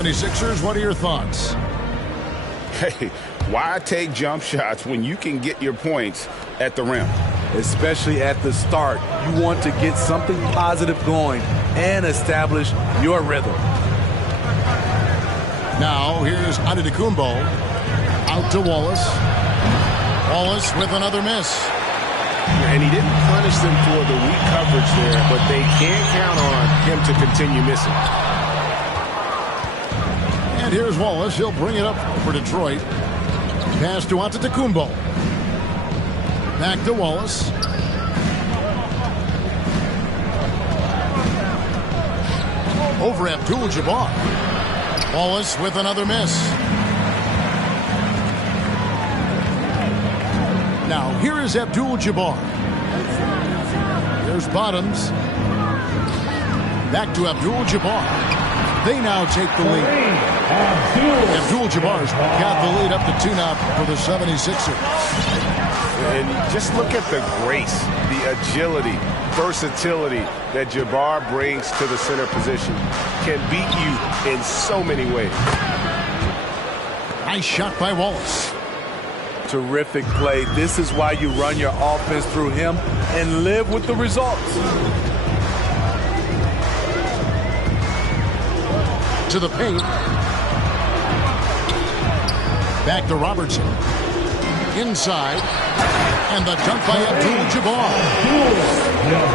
76ers, what are your thoughts? Hey, why take jump shots when you can get your points at the rim? Especially at the start. You want to get something positive going and establish your rhythm. Now, here's Antetokounmpo. Out to Wallace. Wallace with another miss. And he didn't punish them for the weak coverage there, but they can't count on him to continue missing. And here's Wallace. He'll bring it up for Detroit. Pass to Antetokounmpo. Back to Wallace. Over Abdul-Jabbar. Wallace with another miss. Now, here is Abdul-Jabbar. There's Bottoms. Back to Abdul-Jabbar. They now take the lead. Abdul-Jabbar's got the lead up to 2 now for the 76ers. And just look at the grace, the agility, versatility that Jabbar brings to the center position. Can beat you in so many ways. Nice shot by Wallace. Terrific play. This is why you run your offense through him and live with the results. To the paint. Back to Robertson. Inside. And the dunk by Abdul-Jabbar.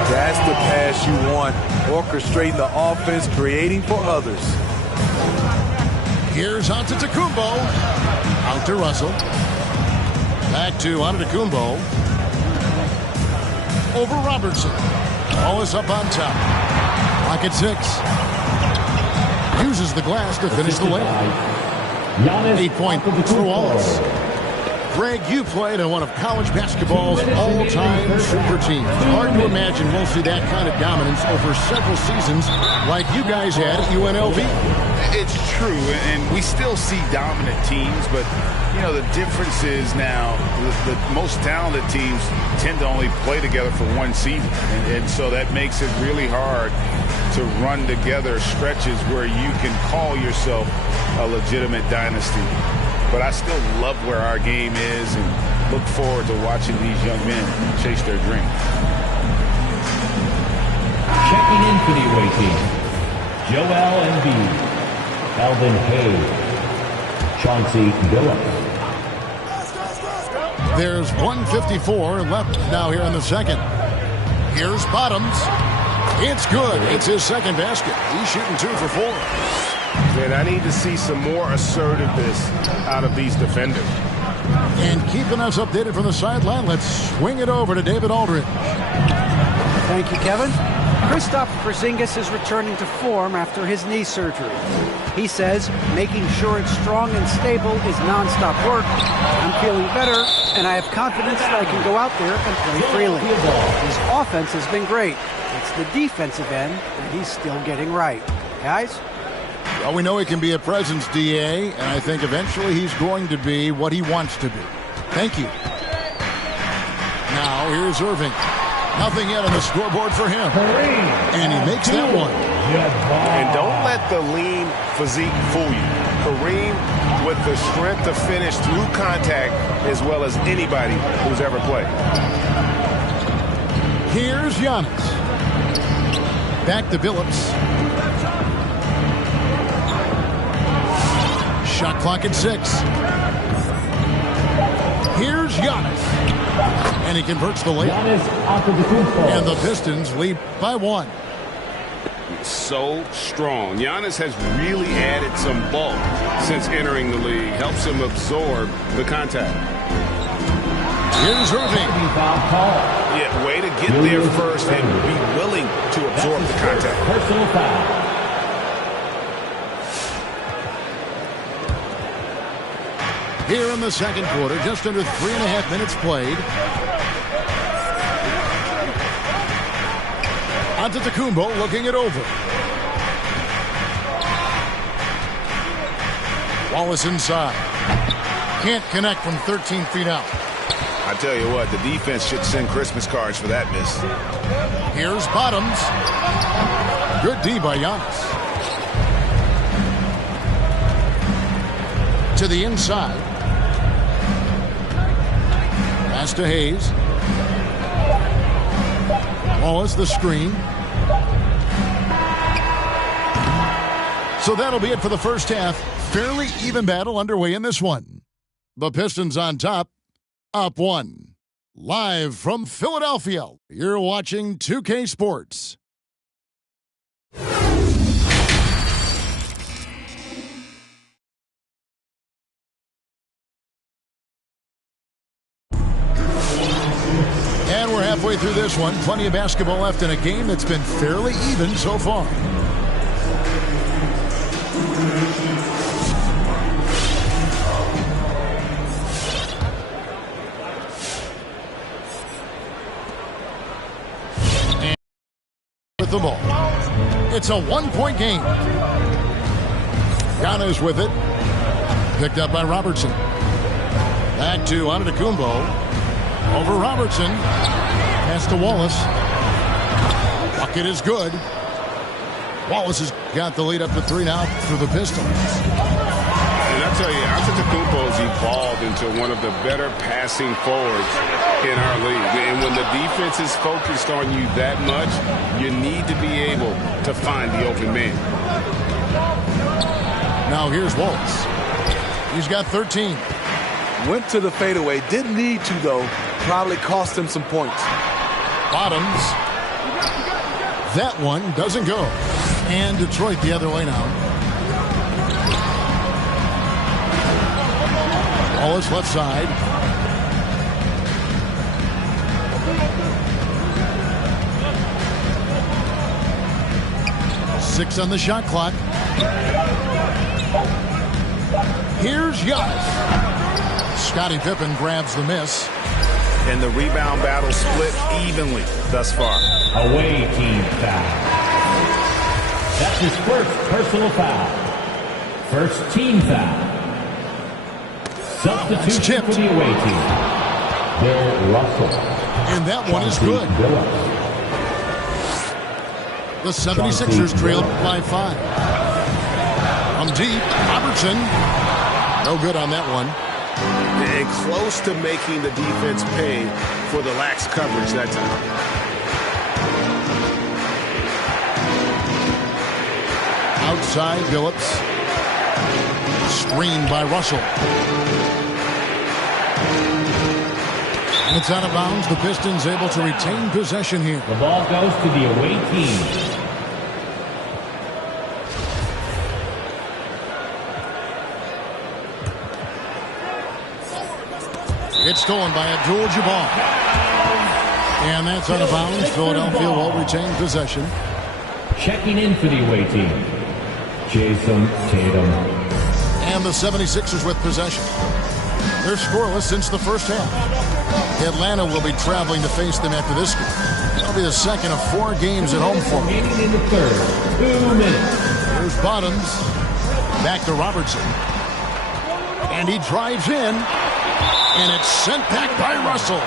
That's the pass you want. Orchestrating the offense, creating for others. Here's Antetokounmpo. Out to Russell. Back to Antetokounmpo. Over Robertson. Wallace up on top. Clock at 6. Uses the glass to finish the layup. 8-point for Wallace. Greg, you played on one of college basketball's all-time super teams. Hard to imagine we'll see that kind of dominance over several seasons like you guys had at UNLV. It's true, and we still see dominant teams, but, you know, the difference is now the most talented teams tend to only play together for one season, and so that makes it really hard to run together stretches where you can call yourself a legitimate dynasty. But I still love where our game is and look forward to watching these young men chase their dream. Checking in for the away team, Joel Embiid, Elvin Hayes, Chauncey Billups. There's 1:54 left now here in the second. Here's Bottoms. It's good. It's his second basket. He's shooting 2 for 4. And I need to see some more assertiveness out of these defenders. And keeping us updated from the sideline, let's swing it over to David Aldridge. Thank you, Kevin. Kristaps Porzingis is returning to form after his knee surgery. He says making sure it's strong and stable is nonstop work. I'm feeling better, and I have confidence that I can go out there and play freely. His offense has been great. It's the defensive end that he's still getting right. Guys? Well, we know he can be a presence, DA, and I think eventually he's going to be what he wants to be. Thank you. Now, here's Irving. Nothing yet on the scoreboard for him. And he makes that one. And don't let the lean physique fool you. Kareem with the strength to finish through contact as well as anybody who's ever played. Here's Giannis. Back to Billups. Shot clock at 6. Here's Giannis. And he converts the layup. And the Pistons lead by 1. So strong. Giannis has really added some bulk since entering the league. Helps him absorb the contact. Here's Irving. Yeah, way to get there first and be willing to absorb the contact. Personal foul. Here in the second quarter, just under 3.5 minutes played. Antetokounmpo looking it over. Wallace inside. Can't connect from 13 feet out. I tell you what, the defense should send Christmas cards for that miss. Here's Bottoms. Good D by Giannis. To the inside. Pass to Hayes. Wallace the screen. So that'll be it for the first half. Fairly even battle underway in this one. The Pistons on top, up 1. Live from Philadelphia, you're watching 2K Sports. And we're halfway through this one. Plenty of basketball left in a game that's been fairly even so far. And with the ball. It's a one-point game. Giannis with it. Picked up by Robertson. Back to Antetokounmpo. Over Robertson. Pass to Wallace. Bucket is good. Wallace has got the lead up to 3 now for the Pistons. And I tell you, Antetokounmpo's evolved into one of the better passing forwards in our league. And when the defense is focused on you that much, you need to be able to find the open man. Now here's Wallace. He's got 13. Went to the fadeaway. Didn't need to, though. Probably cost him some points. Bottoms. That one doesn't go. And Detroit the other way now. Wallace left side. Six on the shot clock. Here's Giannis. Scottie Pippen grabs the miss. And the rebound battle split evenly thus far. Away team foul. That's his first personal foul. First team foul. Substitution for the away team. Bill Russell. And that one is good. The 76ers trailed by 5. From deep, Robertson. No good on that one. And close to making the defense pay for the lax coverage that time. Outside, Phillips. Screened by Russell. It's out of bounds. The Pistons able to retain possession here. The ball goes to the away team. It's stolen by Abdul-Jabbar. And that's out of bounds. Philadelphia will retain possession. Checking in for the away team, Jason Tatum. And the 76ers with possession. They're scoreless since the first half. Atlanta will be traveling to face them after this game. It'll be the second of 4 games at home for them. Remaining in the third, 2 minutes. Here's Bottoms. Back to Robertson. And he drives in. And it's sent back by Russell.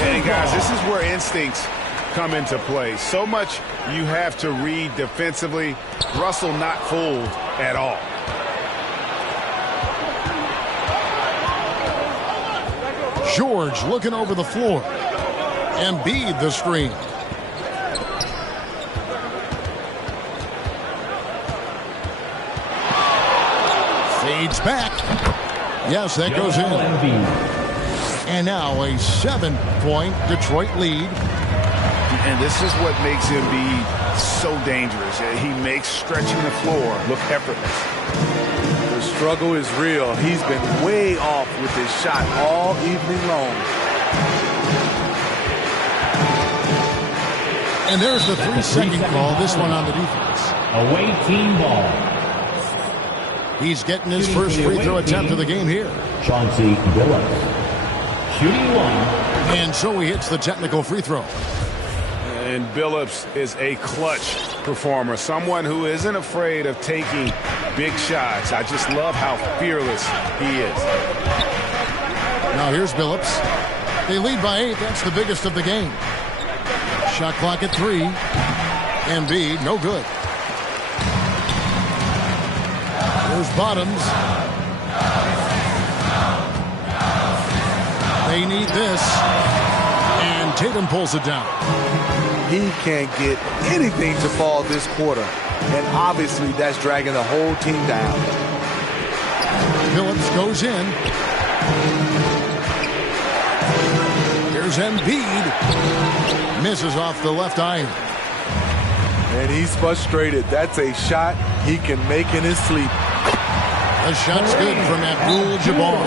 Hey, guys, this is where instincts come into play. So much you have to read defensively. Russell not fooled at all. George looking over the floor. Embiid the screen. Fades back. Yes, that goes in. And now a 7-point Detroit lead. And this is what makes Embiid so dangerous. He makes stretching the floor look effortless. The struggle is real. He's been way off with his shot all evening long. And there's the 3-second call. This one on the defense. Away team ball. He's getting his first free throw attempt of the game here. Chauncey Billups. Shooting 1. And so he hits the technical free throw. And Billups is a clutch performer. Someone who isn't afraid of taking big shots. I just love how fearless he is. Now here's Billups. They lead by 8. That's the biggest of the game. Shot clock at 3. Embiid, no good. There's Bottoms. They need this. And Tatum pulls it down. He can't get anything to fall this quarter. And obviously that's dragging the whole team down. Phillips goes in. Here's Embiid. Misses off the left iron. And he's frustrated. That's a shot he can make in his sleep. The shot's good from Abdul-Jabbar.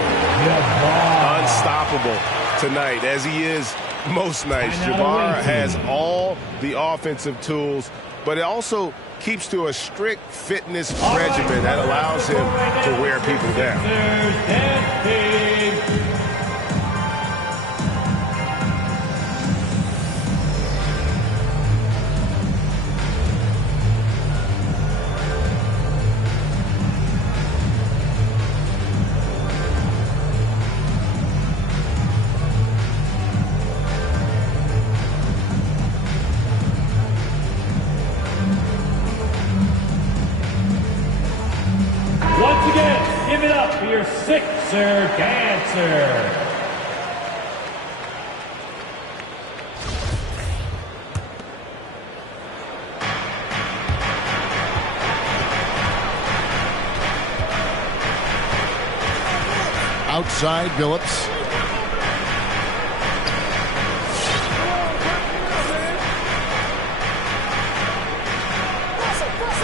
Unstoppable tonight, as he is most nights. Jabbar has all the offensive tools, but it also keeps to a strict fitness regimen that allows him to wear people down. Give it up for your Sixer dancer. Outside, Phillips.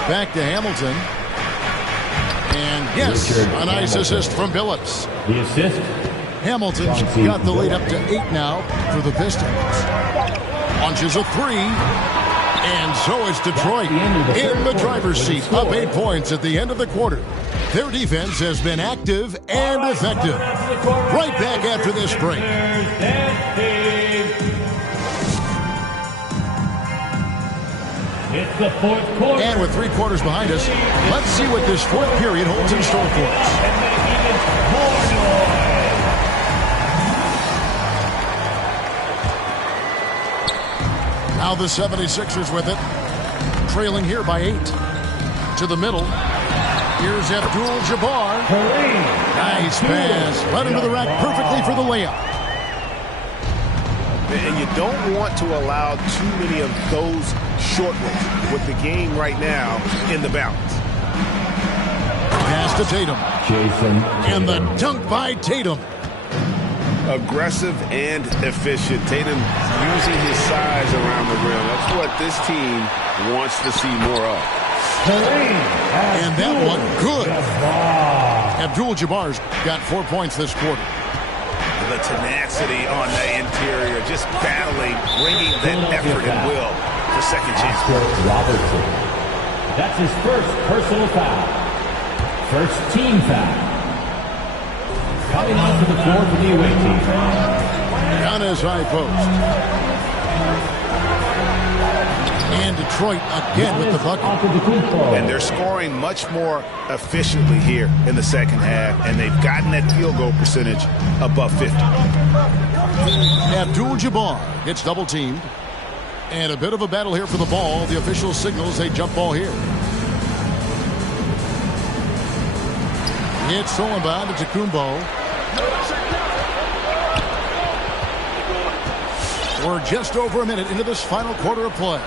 Back to Hamilton. And yes, a nice assist from Phillips. The assist. Hamilton's got the lead up to 8 now for the Pistons. Launches a 3. And so is Detroit in the driver's seat, up 8 points at the end of the quarter. Their defense has been active and effective. Right back after this break. It's the fourth quarter. And with 3 quarters behind us, let's see what this fourth period holds in store for us. Now the 76ers with it, trailing here by 8. To the middle. Here's Abdul-Jabbar. Nice pass. Led into the rack perfectly for the layup. And you don't want to allow too many of those short ones with the game right now in the balance. Pass to Tatum. Jason. And the dunk by Tatum. Aggressive and efficient. Tatum using his size around the rim. That's what this team wants to see more of. And that one good. Abdul-Jabbar's got 4 points this quarter. The tenacity on the interior, just battling, bringing that effort and will for second chance. Robertson. That's his first personal foul. First team foul. Coming onto the floor for the away team. On his high post. And Detroit again with the bucket. And they're scoring much more efficiently here in the second half, and they've gotten that field goal percentage above 50. Abdul-Jabbar gets double teamed. And a bit of a battle here for the ball. The official signals a jump ball here. It's stolen by Antetokounmpo. We're just over a minute into this final quarter of play.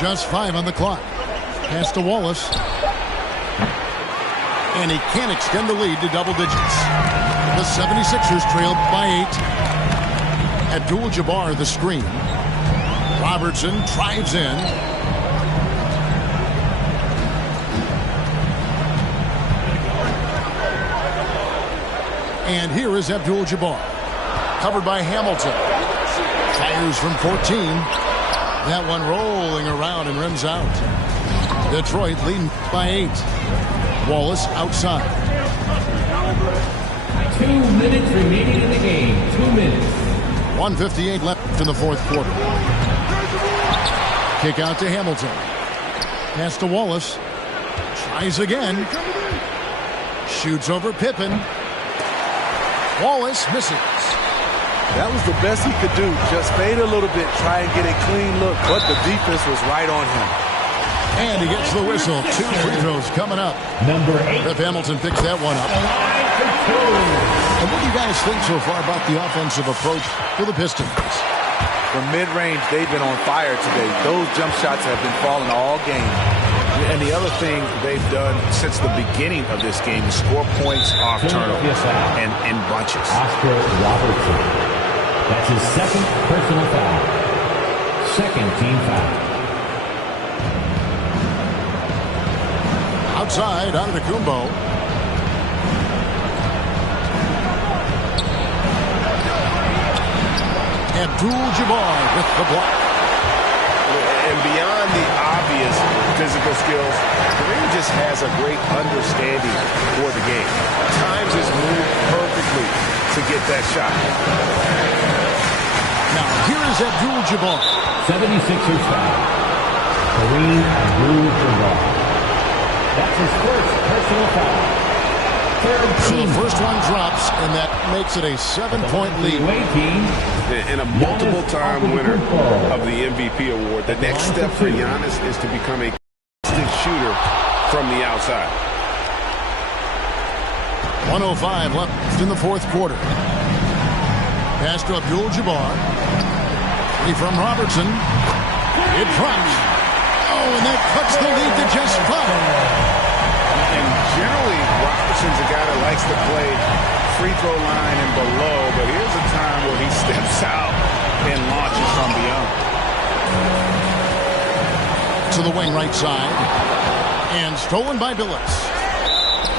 Just 5 on the clock. Pass to Wallace. And he can't extend the lead to double digits. The 76ers trailed by 8. Abdul-Jabbar the screen. Robertson drives in. And here is Abdul-Jabbar. Covered by Hamilton. Fires from 14. That one rolling around and rims out. Detroit leading by 8. Wallace outside. 2 minutes remaining in the game. 2 minutes. 1:58 left in the fourth quarter. Kick out to Hamilton. Pass to Wallace. Tries again. Shoots over Pippen. Wallace misses. That was the best he could do. Just fade a little bit, try and get a clean look, but the defense was right on him. And he gets the whistle. 2 free throws coming up. Number 8. Rip Hamilton picks that one up. And what do you guys think so far about the offensive approach for the Pistons? From mid-range, they've been on fire today. Those jump shots have been falling all game. And the other thing they've done since the beginning of this game is score points off turnovers and in bunches. Oscar Robertson. That's his second personal foul. Second team foul. Outside, Antetokounmpo. Abdul-Jabbar with the block. And beyond the obvious physical skills, Kareem just has a great understanding for the game. Times his move perfectly to get that shot. Now, here is Abdul-Jabbar. 76ers foul. Kareem Abdul-Jabbar. That's his first personal foul. So the first one drops, and that makes it a 7-point lead. And a multiple-time winner of the MVP award. The next step for Giannis is to become a consistent shooter from the outside. 1:05 left in the fourth quarter. Pass to Abdul-Jabbar. From Robertson. It drops. Oh, and that cuts the lead to just 5. And generally, Robertson's a guy that likes to play free throw line and below, but here's a time where he steps out and launches from beyond. To the wing right side. And stolen by Billups.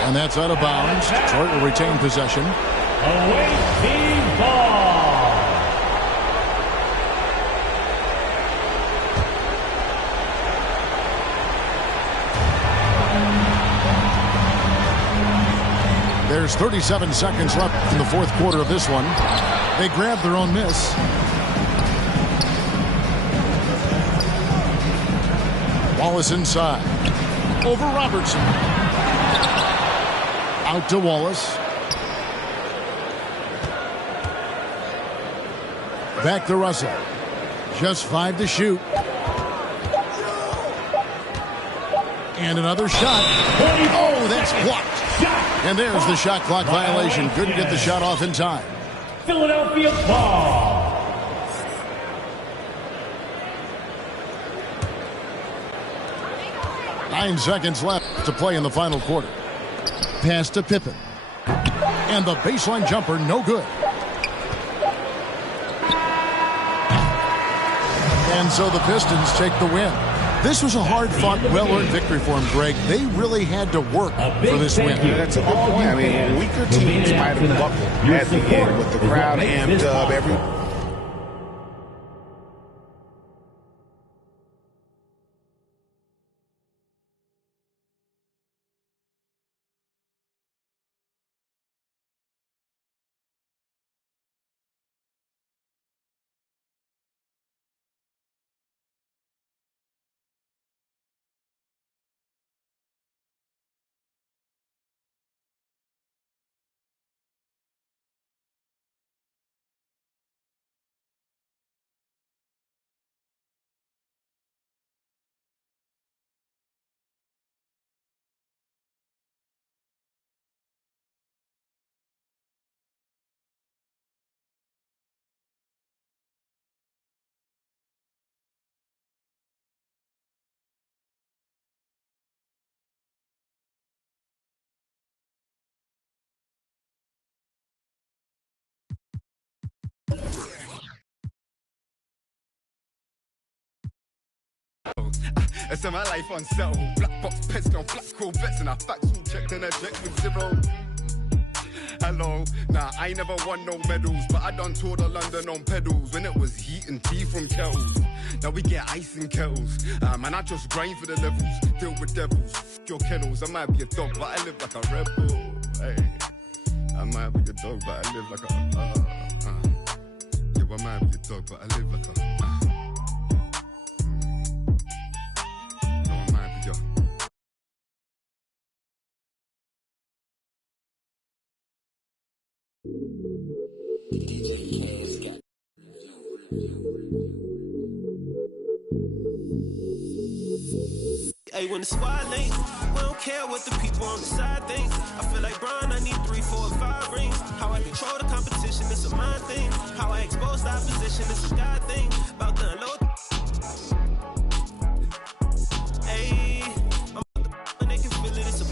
And that's out of bounds. Detroit will retain possession. Away team ball. There's 37 seconds left in the fourth quarter of this one. They grab their own miss. Wallace inside. Over Robertson. Out to Wallace. Back to Russell. Just 5 to shoot. And another shot. Oh, that's blocked. And there's the shot clock violation. Couldn't get the shot off in time. Philadelphia ball. Nine seconds left to play in the final quarter. Pass to Pippen. And the baseline jumper, no good. And so the Pistons take the win. This was a hard-fought, well-earned victory for them, Greg. They really had to work for this win. That's a good point. I mean, weaker teams might have buckled at the end with the crowd amped up. I set my life unsettled. Black box pets on black Corvettes, and I facts all checked and I checked with 0. Hello, nah, I never won no medals, but I done toured of London on pedals when it was heat and tea from kettles. Now we get ice in kettles. Man, I just grind for the levels, deal with devils. Your kennels, I might be a dog, but I live like a rebel. Hey, I might be a dog, but I live like a. Yeah, I might be a dog, but I live like a. Hey, when the squad link, we don't care what the people on the side think. I feel like Brian, I need 3, 4, or 5 rings. How I control the competition, it's a mind thing. How I expose the opposition, it's a God thing. About the unload. Hey, I'm about and they can feel it.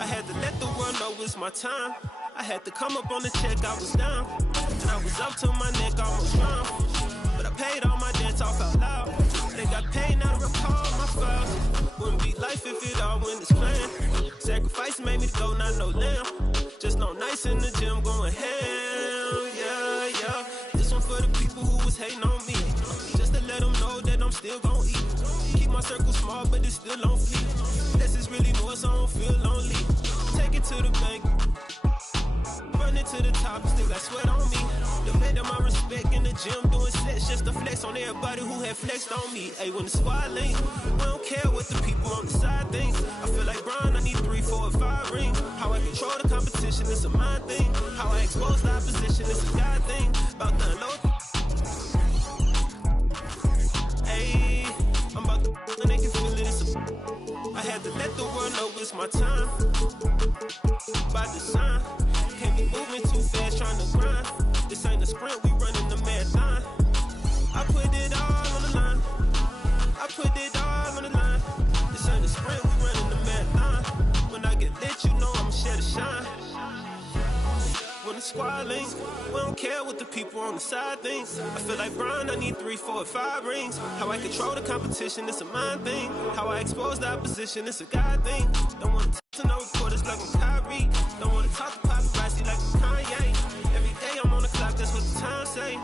I had to let the world know it's my time. I had to come up on the check, I was down. And I was up to my neck, almost drowned. But I paid all my debts off out loud. They got paid, now to recall my files. Wouldn't be life if it all went as planned. Sacrifice made me go, not no lamb. Just no nights in the gym going ham, yeah, yeah. This one for the people who was hating on me. Just to let them know that I'm still gon' eat. Keep my circle small, but it's still on fleek. Less is really more, so I don't feel lonely. Take it to the bank. Running to the top, still got sweat on me. Defending my respect in the gym, doing sets just to flex on everybody who had flexed on me. Hey, when the squad link, we don't care what the people on the side think. I feel like Brian, I need 3, 4, or 5 rings. How I control the competition, it's a mind thing. How I expose the opposition, it's a God thing. About the unload. Hey, I'm about to and they can feel it. I had to let the world know it's my time. By design. Can't be moving too fast, trying to grind. This ain't a sprint, we running the marathon. I put it all on the line. I put it all on the line. This ain't a sprint, we running the marathon. When I get lit, you know I'ma share the shine. When the squad links, we don't care what the people on the side thinks. I feel like Brian, I need 3, 4, or 5 rings. How I control the competition, it's a mind thing. How I expose the opposition, it's a God thing. Don't want to talk to no reporters like I'm Kyrie. Don't want to talk to paparazzi like I'm Kanye. Every day I'm on the clock, that's what the time say.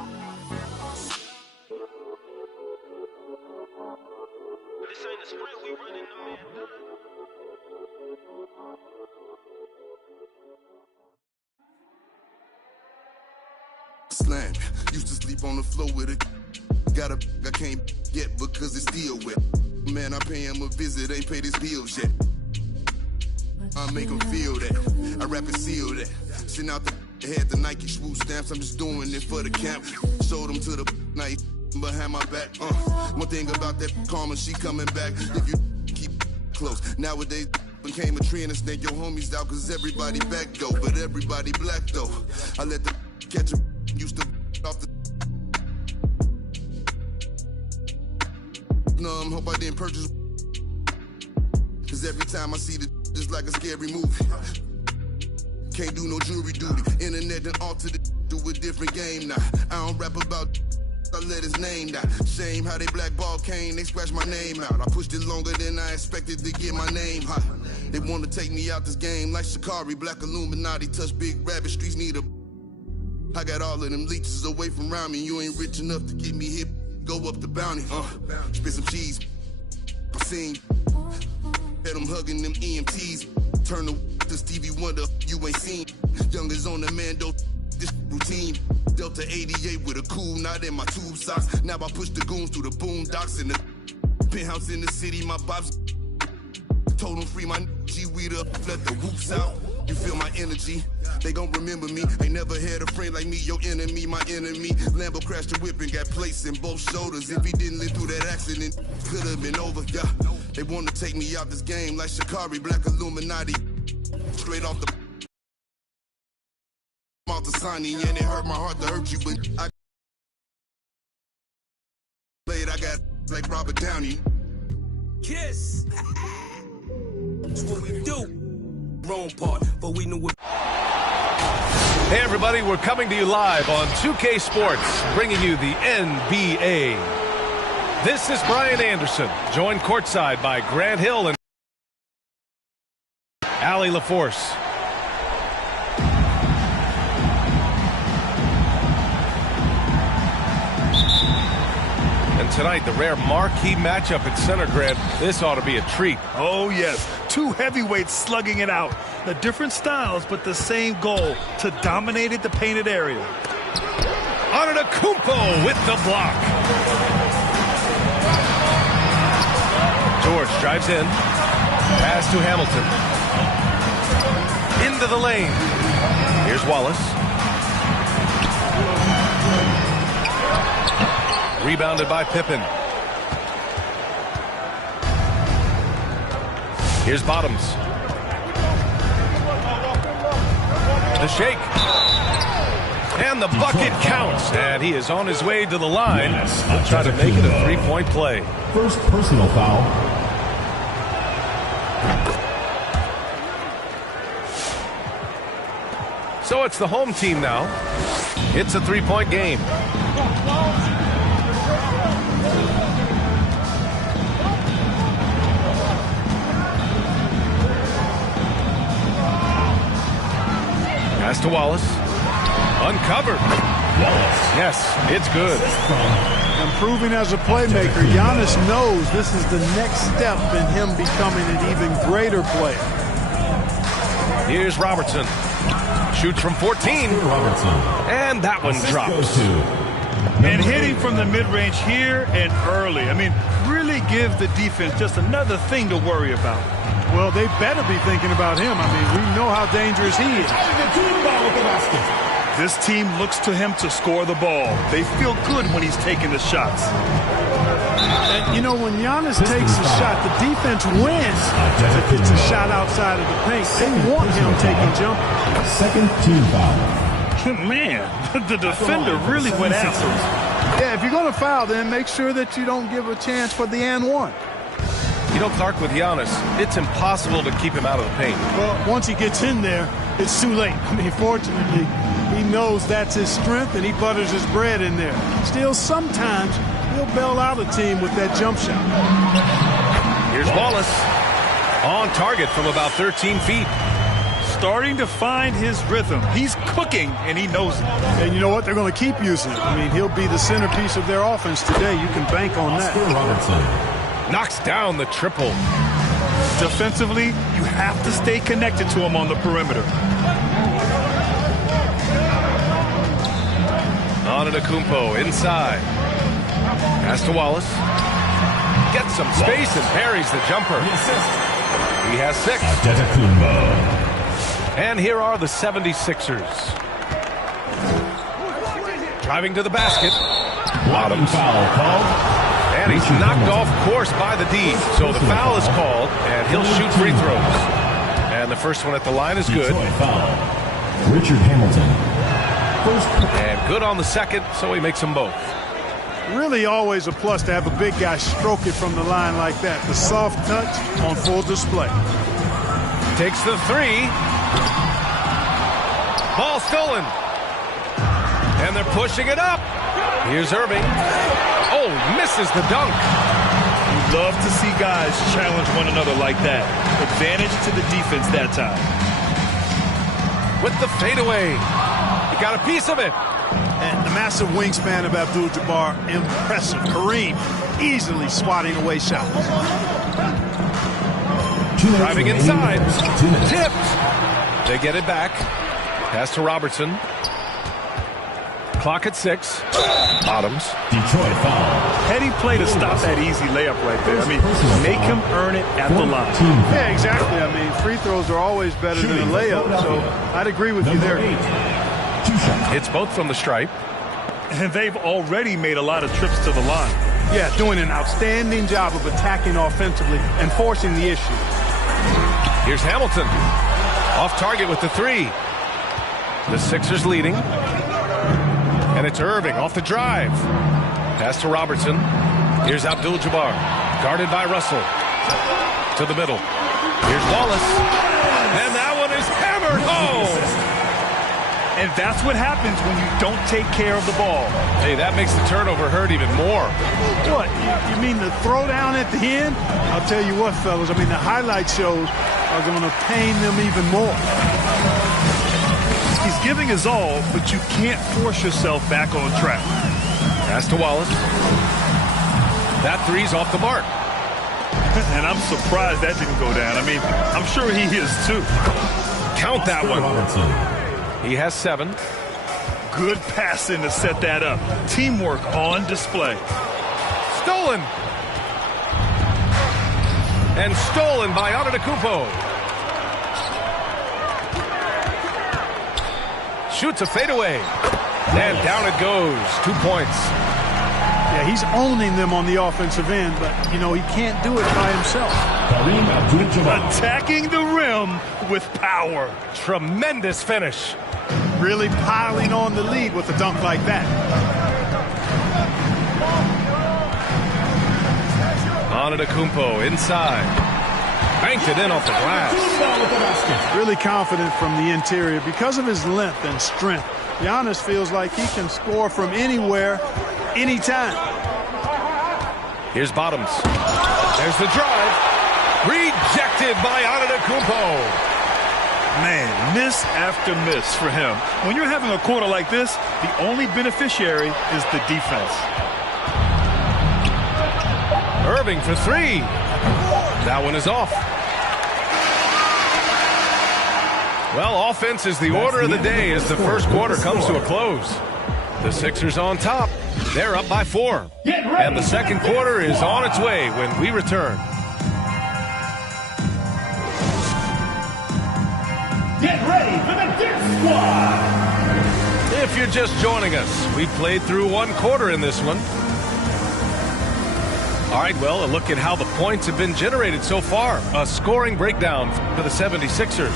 This ain't a sprint, we running the marathon. Slam. Used to sleep on the floor with it. Got a I can't get because it's still wet. Man, I pay him a visit, ain't paid his bills yet. I make him feel that. I rap and seal that. Send out the head the Nike swoop stamps. I'm just doing it for the camp. Showed them to the night behind my back. One thing about that karma, she coming back. If you keep close. Nowadays became a tree and a snake. Your homies out cause everybody back though. But everybody black though. I let the catch a used to off the numb, hope I didn't purchase. Cause every time I see the just like a scary movie. Can't do no jury duty. Internet done altered it to a different game now. I don't rap about I let his name down. Shame how they blackball Kane, they scratched my name out. I pushed it longer than I expected to get my name hot. They wanna take me out this game like Shikari. Black Illuminati, touch big rabbit, streets need a. I got all of them leeches away from around me. You ain't rich enough to get me hit. Go up the bounty, spit some cheese. I seen, had them hugging them EMTs. Turn to Stevie Wonder, you ain't seen. Youngers on the Mando, this routine. Delta 88 with a cool knot in my tube socks. Now I push the goons through the boondocks in the penthouse in the city. My bops told them free my G-weed up, let the whoops out. You feel my energy, they gon' remember me. Ain't never had a friend like me, your enemy, my enemy. Lambo crashed the whip and got placed in both shoulders. If he didn't live through that accident, could've been over, yeah. They wanna take me out this game like Shikari, Black Illuminati. Straight off the mouth of Sonny, and it hurt my heart to hurt you, but I played, I got like Robert Downey. Kiss! That's what we do. Wrong part, but we knew what. Hey everybody, we're coming to you live on 2K Sports, bringing you the NBA. This is Brian Anderson, joined courtside by Grant Hill and Allie LaForce. And tonight, the rare marquee matchup at center, Grant. This ought to be a treat. Oh, yes. Two heavyweights slugging it out. The different styles, but the same goal, to dominate the painted area. Antetokounmpo with the block. George drives in. Pass to Hamilton. Into the lane. Here's Wallace. Rebounded by Pippen. Here's Bottoms. The shake. And the bucket counts. And he is on his way to the line. He'll try to make it a three-point play. First personal foul. So it's the home team now. It's a three-point game. Pass to Wallace. Uncovered. Wallace. Yes, it's good. Improving as a playmaker, Giannis knows this is the next step in him becoming an even greater player. Here's Robertson. Shoots from 14. Robertson. And that one drops. And hitting from the mid-range here and early. I mean, really gives the defense just another thing to worry about. Well, they better be thinking about him. I mean, we know how dangerous he is. This team looks to him to score the ball. They feel good when he's taking the shots. And, you know, when Giannis takes a shot, the defense wins if it's a shot outside of the paint. They want him taking jumpers. Second team foul. Man, the defender really went after him. Yeah, if you're going to foul, then make sure that you don't give a chance for the and one. You know, Clark, with Giannis, it's impossible to keep him out of the paint. Well, once he gets in there, it's too late. I mean, fortunately, he knows that's his strength, and he butters his bread in there. Still, sometimes he'll bail out a team with that jump shot. Here's Wallace. On target from about 13 feet. Starting to find his rhythm. He's cooking, and he knows it. And you know what? They're going to keep using him. I mean, he'll be the centerpiece of their offense today. You can bank on that. Robertson. Knocks down the triple. Defensively, you have to stay connected to him on the perimeter. Antetokounmpo inside. Pass to Wallace. Gets some space and parries the jumper. He has 6. And here are the 76ers. Driving to the basket. Bottoms. Foul called. And he's knocked off course by the D. So the foul is called, and he'll shoot free throws. And the first one at the line is good. Foul. Richard Hamilton. And good on the second, so he makes them both. Really always a plus to have a big guy stroke it from the line like that. The soft touch on full display. Takes the 3. Ball stolen. And they're pushing it up. Here's Irving. Oh, misses the dunk. You love to see guys challenge one another like that. Advantage to the defense that time. With the fadeaway. He got a piece of it. And the massive wingspan of Abdul-Jabbar, impressive. Kareem easily swatting away shots. Driving inside. Tipped. They get it back. Pass to Robertson. Clock at 6. Bottoms. Detroit foul. Heady play to stop that easy layup right there. I mean, make him earn it at the line. Yeah, exactly. I mean, free throws are always better than a layup, so I'd agree with you there. It's both from the stripe. And they've already made a lot of trips to the line. Yeah, doing an outstanding job of attacking offensively and forcing the issue. Here's Hamilton. Off target with the 3. The Sixers leading. And it's Irving off the drive. Pass to Robertson. Here's Abdul-Jabbar. Guarded by Russell. To the middle. Here's Wallace. And that one is hammered home. And that's what happens when you don't take care of the ball. Hey, that makes the turnover hurt even more. What? You mean the throwdown at the end? I'll tell you what, fellas. I mean, the highlight shows are going to pain them even more. He's giving his all, but you can't force yourself back on track. Pass to Wallace. That 3's off the mark. And I'm surprised that didn't go down. I mean, I'm sure he is too. Count that one. He has 7. Good passing to set that up. Teamwork on display. Stolen. And stolen by Antetokounmpo. Shoots a fadeaway. And down it goes. 2 points. Yeah, he's owning them on the offensive end, but, you know, he can't do it by himself. Attacking the rim with power. Tremendous finish. Really piling on the lead with a dunk like that. Antetokounmpo inside. Banked it in off the glass. Really confident from the interior. Because of his length and strength, Giannis feels like he can score from anywhere, anytime. Here's Bottoms. There's the drive. Rejected by Antetokounmpo. Man, miss after miss for him. When you're having a quarter like this, the only beneficiary is the defense. Irving for three. That one is off. Well, offense is the order of the day as the first quarter comes to a close. The Sixers on top. They're up by 4. And the second quarter is on its way when we return. Get ready for the Dirt Squad! If you're just joining us, we played through one quarter in this one. All right, well, a look at how the points have been generated so far. A scoring breakdown for the 76ers.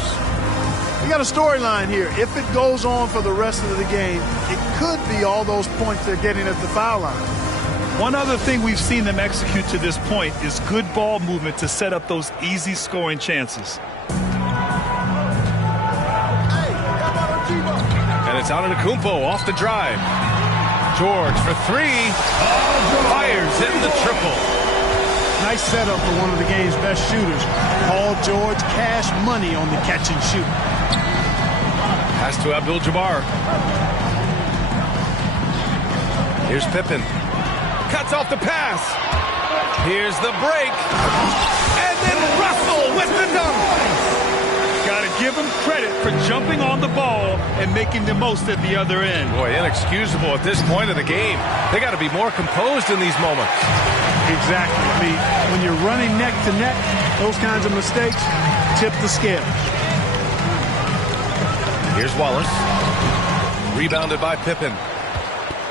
We got a storyline here. If it goes on for the rest of the game, it could be all those points they're getting at the foul line. One other thing we've seen them execute to this point is good ball movement to set up those easy scoring chances. And it's Antetokounmpo off the drive. George for three. Fires in the triple. Nice setup for one of the game's best shooters. Paul George, cash money on the catch and shoot. Pass to Abdul-Jabbar. Here's Pippen. Cuts off the pass. Here's the break. And then Russell with the dunk. Got to give him credit for jumping on the ball and making the most at the other end. Boy, inexcusable at this point of the game. They got to be more composed in these moments. Exactly. I mean, when you're running neck to neck, those kinds of mistakes tip the scale. Here's Wallace. Rebounded by Pippen.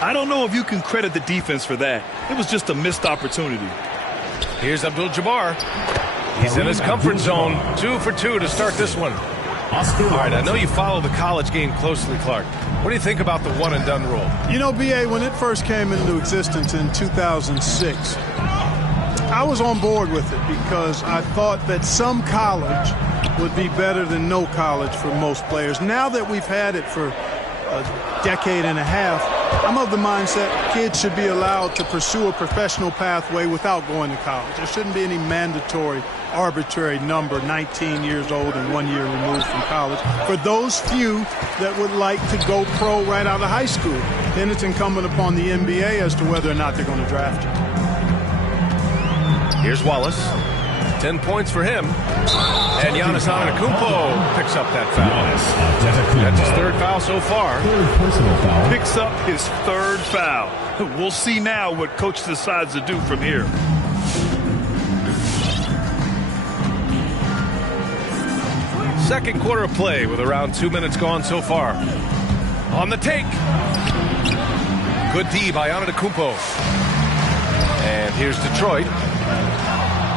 I don't know if you can credit the defense for that. It was just a missed opportunity. Here's Abdul-Jabbar. He's in his comfort zone. 2 for 2 to start this one. All right, I know you follow the college game closely, Clark. What do you think about the one-and-done rule? You know, B.A., when it first came into existence in 2006, I was on board with it because I thought that some college would be better than no college for most players. Now that we've had it for a decade and a half, I'm of the mindset kids should be allowed to pursue a professional pathway without going to college. There shouldn't be any mandatory, arbitrary number, 19 years old and 1 year removed from college. For those few that would like to go pro right out of high school, then it's incumbent upon the NBA as to whether or not they're going to draft you. Here's Wallace. 10 points for him. And Giannis Antetokounmpo picks up that foul. That's his third foul so far. Picks up his third foul. We'll see now what coach decides to do from here. Second quarter of play with around 2 minutes gone so far. On the take. Good D by Antetokounmpo. And here's Detroit.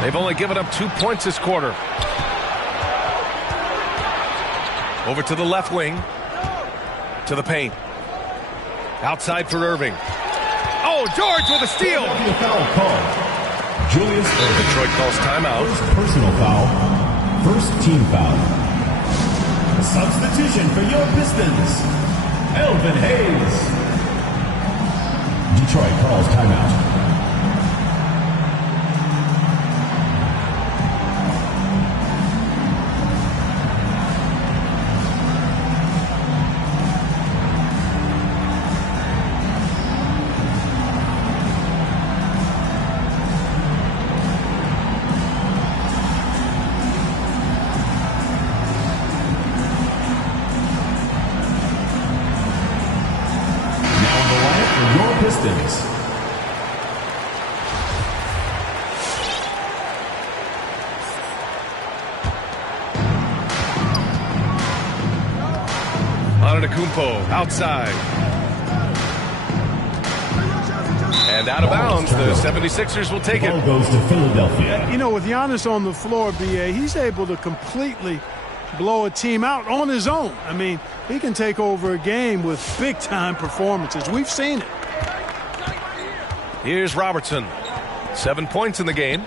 They've only given up 2 points this quarter. Over to the left wing. To the paint. Outside for Irving. Oh, George with a steal. Julius Detroit calls timeout. Personal foul. First team foul. Substitution for your Pistons. Elvin Hayes. Detroit calls timeout. Antetokounmpo outside. And And out of bounds, the 76ers will take it. Ball goes to Philadelphia. You know, with Giannis on the floor, B.A., he's able to completely blow a team out on his own. I mean, he can take over a game with big-time performances. We've seen it. Here's Robertson. 7 points in the game.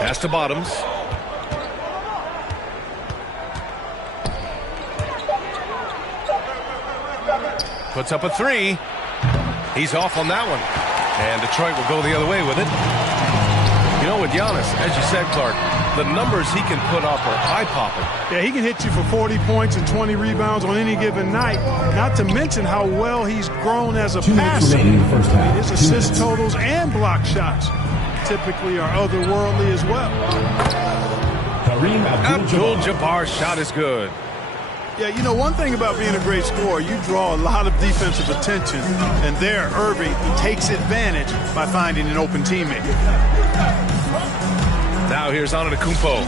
Pass to Bottoms. Puts up a three. He's off on that one. And Detroit will go the other way with it. You know, with Giannis, as you said, Clark, the numbers he can put up are eye-popping. Yeah, he can hit you for 40 points and 20 rebounds on any given night. Not to mention how well he's grown as a passer. His assist totals and block shots typically are otherworldly as well. Kareem Abdul-Jabbar's shot is good. Yeah, you know, one thing about being a great scorer, you draw a lot of defensive attention, and there, Irving takes advantage by finding an open teammate. Now here's Antetokounmpo.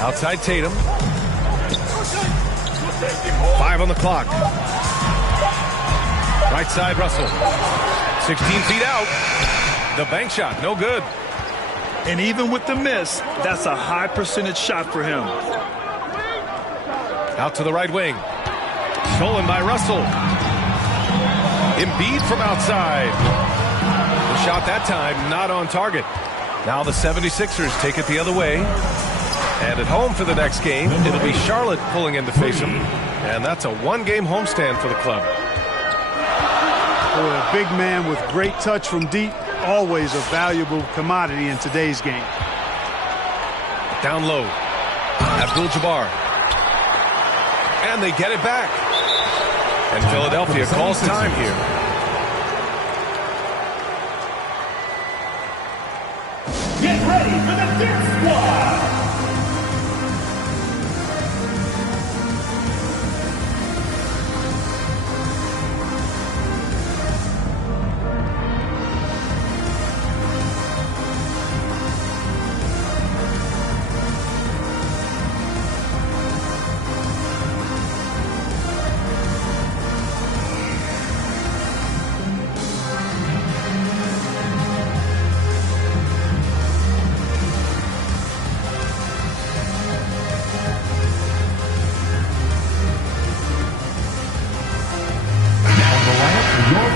Outside Tatum. 5 on the clock. Right side Russell. 16 feet out. The bank shot, no good. And even with the miss, that's a high percentage shot for him. Out to the right wing. Stolen by Russell. Embiid from outside. The shot that time not on target. Now the 76ers take it the other way. And at home for the next game, it'll be Charlotte pulling in to face them. And that's a one-game homestand for the club. Boy, a big man with great touch from deep. Always a valuable commodity in today's game. Down low. Abdul-Jabbar. And they get it back. And Philadelphia calls time here. Get ready for the Dirt Squad.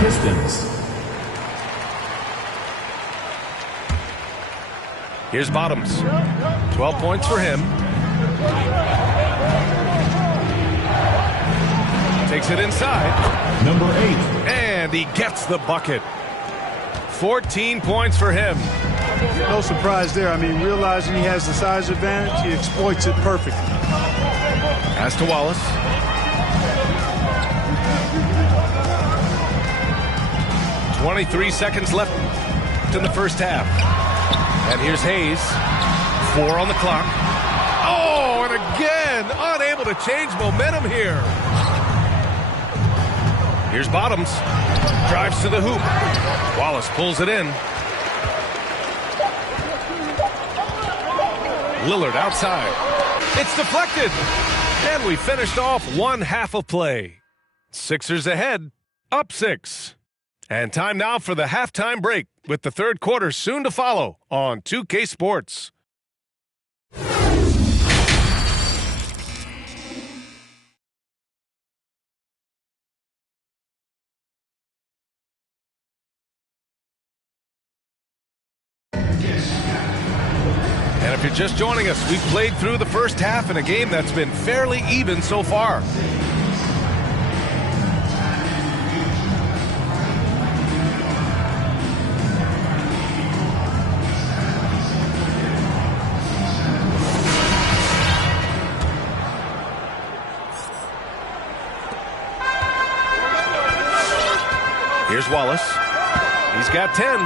Pistons. Here's Bottoms. 12 points for him. Takes it inside. Number 8. And he gets the bucket. 14 points for him. No surprise there. I mean, realizing he has the size advantage, he exploits it perfectly. Pass to Wallace. .23 seconds left in the first half. And here's Hayes. 4 on the clock. Oh, and again, unable to change momentum here. Here's Bottoms. Drives to the hoop. Wallace pulls it in. Lillard outside. It's deflected. And we finished off one half of play. Sixers ahead, up 6. And time now for the halftime break, with the third quarter soon to follow on 2K Sports. And if you're just joining us, we've played through the first half in a game that's been fairly even so far. Here's Wallace. He's got 10.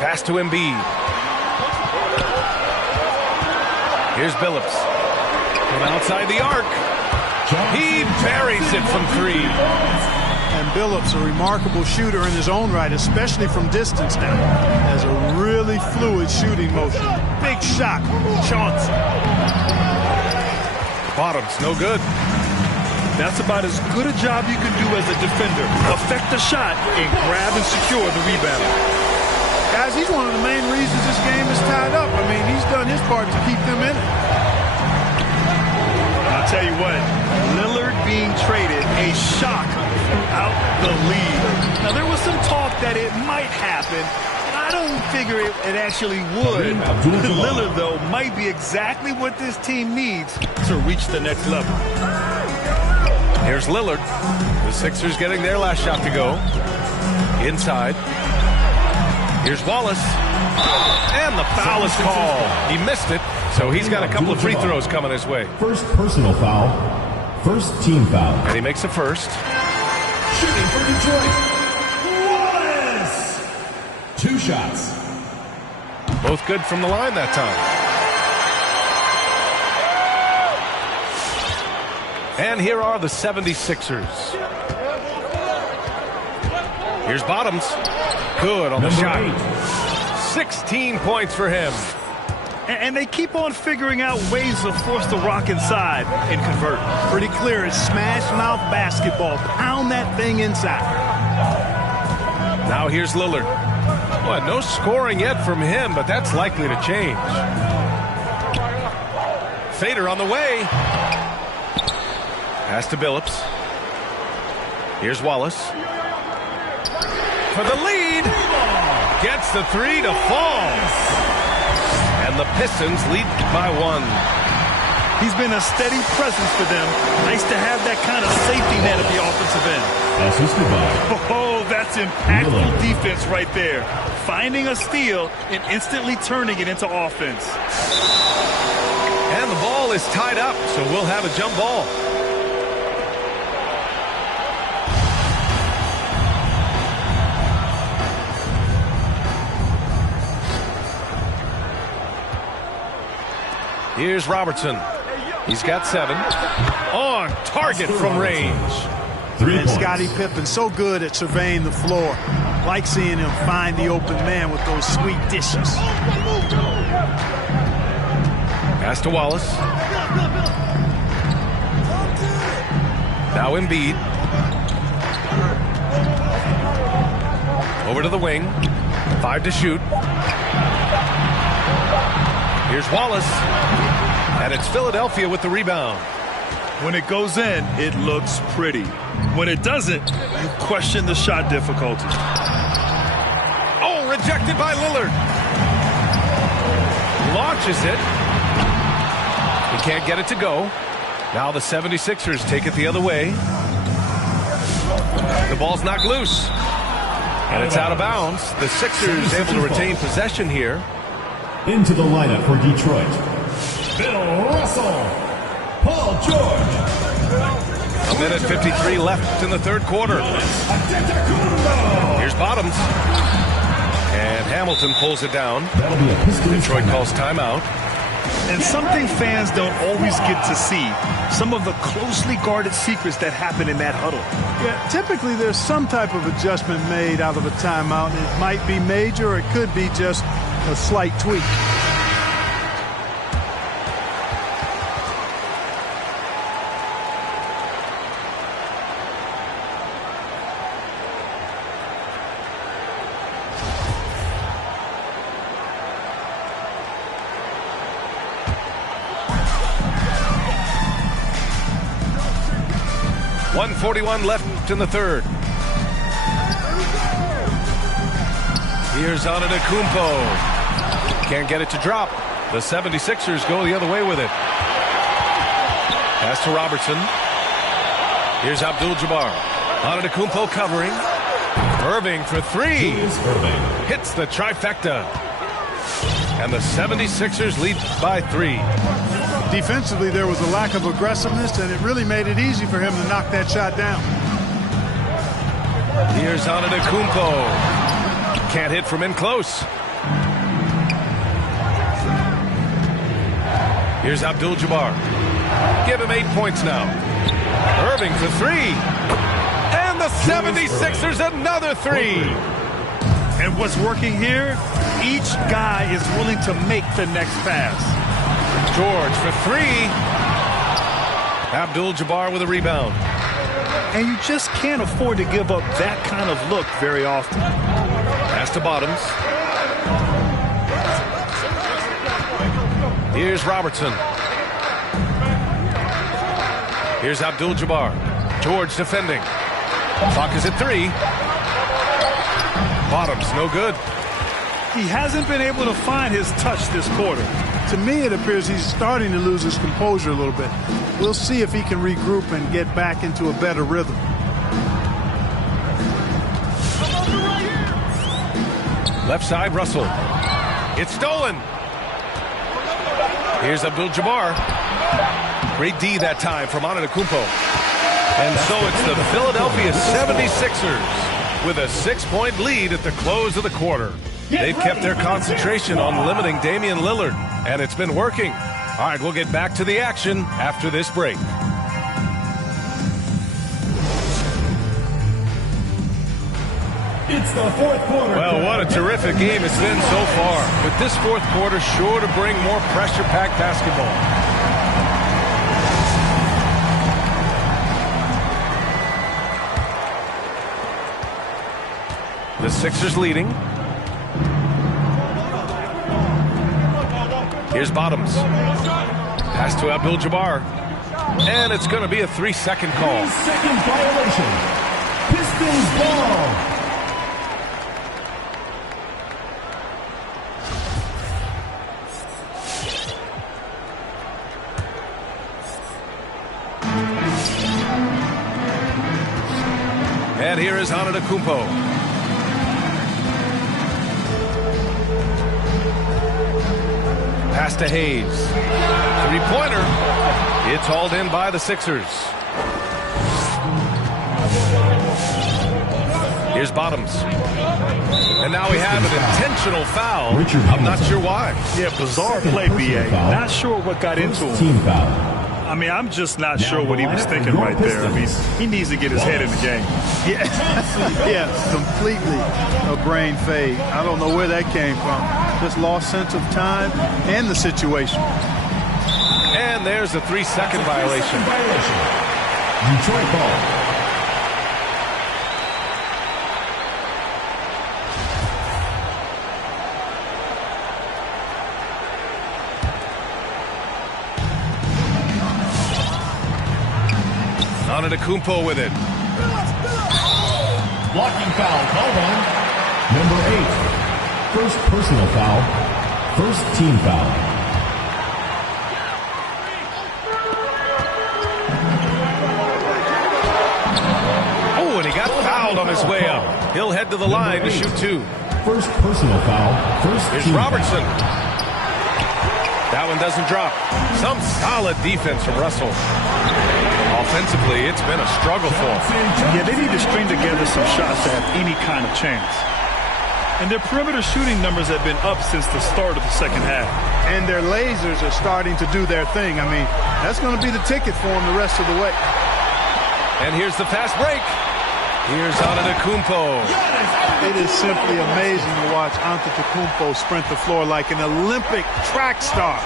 Pass to Embiid. Here's Billups. From outside the arc. He buries it from 3. And Billups, a remarkable shooter in his own right, especially from distance now. Has a really fluid shooting motion. Big shot, Chauncey. Bottoms, no good. That's about as good a job you can do as a defender. Affect the shot and grab and secure the rebound. Guys, he's one of the main reasons this game is tied up. I mean, he's done his part to keep them in it. I'll tell you what, Lillard being traded, a shock out the lead. Now, there was some talk that it might happen. I don't figure it actually would. Lillard, though, might be exactly what this team needs to reach the next level. Here's Lillard. The Sixers getting their last shot to go. Inside. Here's Wallace. And the foul is called. He missed it, so he's got a couple of free throws coming his way. First personal foul. First team foul. And he makes the first. Shooting for Detroit. Wallace! 2 shots. Both good from the line that time. And here are the 76ers. Here's Bottoms. Good on the shot. 16 points for him. And they keep on figuring out ways to force the rock inside and convert. Pretty clear. It's smash mouth basketball. Pound that thing inside. Now here's Lillard. Well, no scoring yet from him, but that's likely to change. Fader on the way. Pass to Billups. Here's Wallace. For the lead. Gets the 3 to fall. And the Pistons lead by 1. He's been a steady presence for them. Nice to have that kind of safety net at the offensive end. Assisted by. Oh, that's impactful defense right there. Finding a steal and instantly turning it into offense. And the ball is tied up, so we'll have a jump ball. Here's Robertson. He's got 7. On target from range. 3 And points. Scottie Pippen, so good at surveying the floor. Like seeing him find the open man with those sweet dishes. Pass to Wallace. Now Embiid. Over to the wing. 5 to shoot. Here's Wallace. And it's Philadelphia with the rebound. When it goes in, it looks pretty. When it doesn't, you question the shot difficulty. Oh, rejected by Lillard. Launches it. He can't get it to go. Now the 76ers take it the other way. The ball's knocked loose. And it's out of bounds. The Sixers able to retain possession here. Into the lineup for Detroit. Bill Russell. Paul George. A minute 53 left in the third quarter. Here's Bottoms. And Hamilton pulls it down. Detroit calls timeout. And something fans don't always get to see. Some of the closely guarded secrets that happen in that huddle. Yeah, typically there's some type of adjustment made out of a timeout. It might be major or it could be just a slight tweak. .141 left in the third. Here's Antetokounmpo. Can't get it to drop. The 76ers go the other way with it. Pass to Robertson. Here's Abdul-Jabbar. Antetokounmpo covering. Irving for 3. Hits the trifecta. And the 76ers lead by 3. Defensively, there was a lack of aggressiveness, and it really made it easy for him to knock that shot down. Here's Antetokounmpo. Can't hit from in close. Here's Abdul-Jabbar. Give him 8 points now. Irving for 3. And the 76ers another three. And what's working here, each guy is willing to make the next pass. George for three. Abdul-Jabbar with a rebound. And you just can't afford to give up that kind of look very often. Pass to Bottoms. Here's Robertson. Here's Abdul-Jabbar. George defending. Clock is at 3. Bottoms, no good. He hasn't been able to find his touch this quarter. To me, it appears he's starting to lose his composure a little bit. We'll see if he can regroup and get back into a better rhythm. Left side, Russell. It's stolen. Here's Abdul-Jabbar. Great D that time from Antetokounmpo. And so it's the Philadelphia 76ers with a 6-point lead at the close of the quarter. They've kept their concentration on limiting Damian Lillard, and it's been working. All right, we'll get back to the action after this break. It's the fourth quarter. Well, what a terrific game it's been so far. But this fourth quarter sure to bring more pressure-packed basketball. The Sixers leading. Here's Bottoms. Pass to Abdul-Jabbar. And it's going to be a 3-second call. 3-second violation. Pistons ball. And here is Antetokounmpo. Pass to Hayes. Three-pointer. It's hauled in by the Sixers. Here's Bottoms. And now we have an intentional foul. I'm not sure why. Yeah, bizarre play, B.A. Not sure what got into him. Team foul. I mean, I'm just not sure what he was thinking right there. I mean, he needs to get his head in the game. Yeah, completely a brain fade. I don't know where that came from. Just lost sense of time and the situation. And there's a 3-second violation. Detroit ball. Antetokounmpo with it. Blocking foul called on. Number 8. First personal foul. First team foul. Oh, and he got fouled on his way up. He'll head to the line to shoot 2. First personal foul. First Here's team Robertson. Foul. That one doesn't drop. Some solid defense from Russell. Offensively, it's been a struggle for them. Yeah, they need to string together some shots to have any kind of chance. And their perimeter shooting numbers have been up since the start of the second half. And their lasers are starting to do their thing. I mean, that's going to be the ticket for them the rest of the way. And here's the fast break. Here's Antetokounmpo. It is simply amazing to watch Antetokounmpo sprint the floor like an Olympic track star,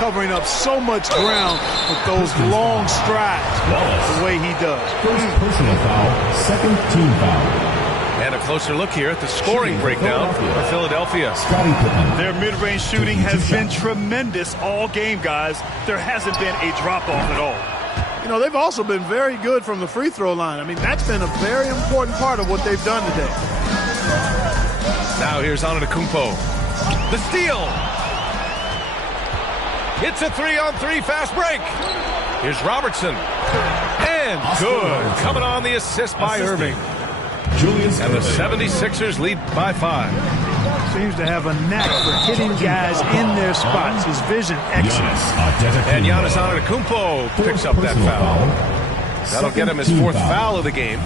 covering up so much ground with those long strides the way he does. First personal foul, second team foul. And a closer look here at the scoring breakdown for Philadelphia. Their mid-range shooting has been tremendous all game, guys. There hasn't been a drop-off at all. You know, they've also been very good from the free throw line. I mean, that's been a very important part of what they've done today. Now here's Antetokounmpo. The steal. It's a 3-on-3 fast break. Here's Robertson. And good. Coming on the assist by Irving. And the 76ers lead by 5. Seems to have a knack for hitting guys in their spots. His vision excellent. And Giannis Antetokounmpo picks up that foul. That'll get him his 4th foul of the game.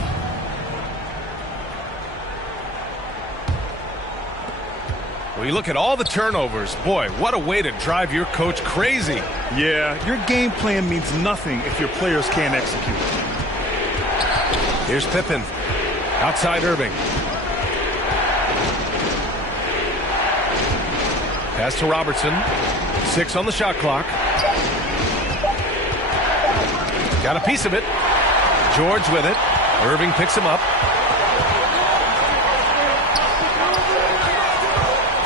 Well, you look at all the turnovers. Boy, what a way to drive your coach crazy. Yeah, your game plan means nothing if your players can't execute. Here's Pippen. Outside Irving. Pass to Robertson. 6 on the shot clock. Got a piece of it. George with it. Irving picks him up.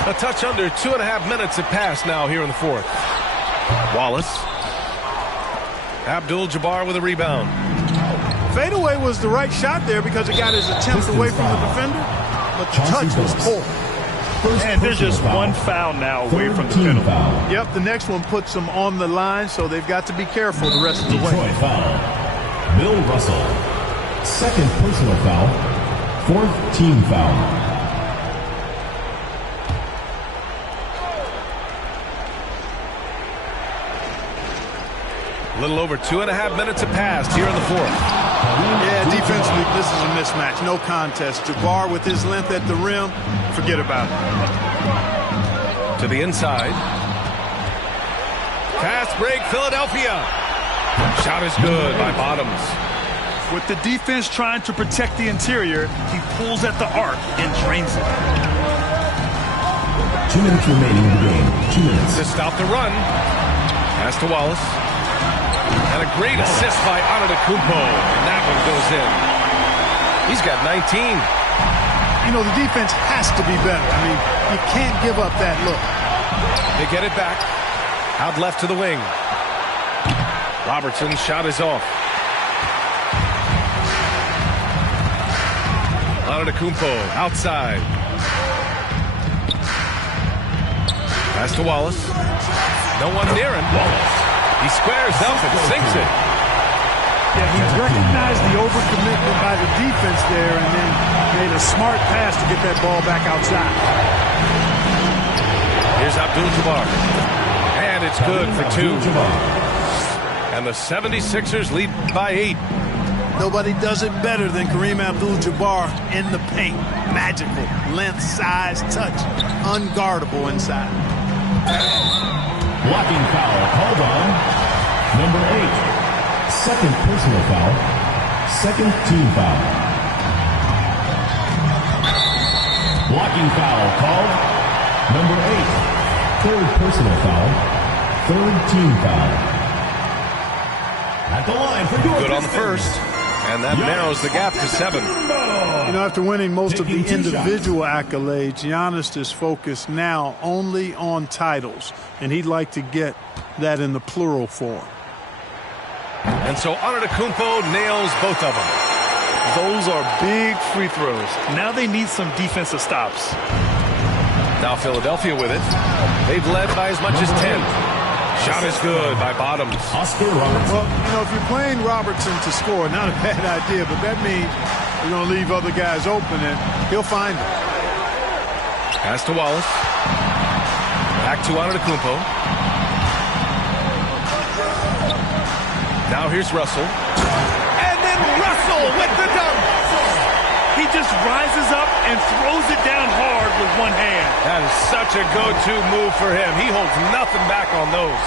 A touch under 2.5 minutes have passed now here in the fourth. Wallace. Abdul-Jabbar with a rebound. Fadeaway was the right shot there because it got his attempt away from the defender, but the touch was poor. And there's just one foul now away from the penalty. Yep, the next one puts them on the line, so they've got to be careful the rest of the way. Detroit foul. Bill Russell. Second personal foul. Fourth team foul. A little over 2.5 minutes have passed here in the fourth. Yeah, defensively, this is a mismatch. No contest. Jabbar with his length at the rim, forget about it. To the inside. Fast break, Philadelphia. Shot is good by Bottoms. With the defense trying to protect the interior, he pulls at the arc and drains it. 2 minutes remaining in the game. 2 minutes. To stop the run. Pass to Wallace. And a great assist by Antetokounmpo. And that one goes in. He's got 19. You know, the defense has to be better. I mean, you can't give up that look. They get it back. Out left to the wing. Robertson's shot is off. Antetokounmpo outside. Pass to Wallace. No one near him. Wallace. He squares up and sinks it. Yeah, he recognized the overcommitment by the defense there and then made a smart pass to get that ball back outside. Here's Abdul-Jabbar. And it's good for 2. And the 76ers lead by 8. Nobody does it better than Kareem Abdul-Jabbar in the paint. Magical. Length, size, touch. Unguardable inside. Blocking foul called on number 8. Second personal foul. Second team foul. Blocking foul called number 8. Third personal foul. Third team foul. At the line for good on the first. And that narrows the gap to 7. You know, after winning most of the individual accolades, Giannis is focused now only on titles, and he'd like to get that in the plural form. And so Antetokounmpo nails both of them. Those are big free throws. Now they need some defensive stops. Now Philadelphia with it. They've led by as much as 10. Shot is good by Bottoms. Oscar Robertson. Well, you know, if you're playing Robertson to score, not a bad idea, but that means you're going to leave other guys open, and he'll find them. Pass to Wallace. Back to Antetokounmpo. Now here's Russell. And then Russell with the dunk. He just rises up and throws it down hard with one hand. That is such a go-to move for him. He holds nothing back on those.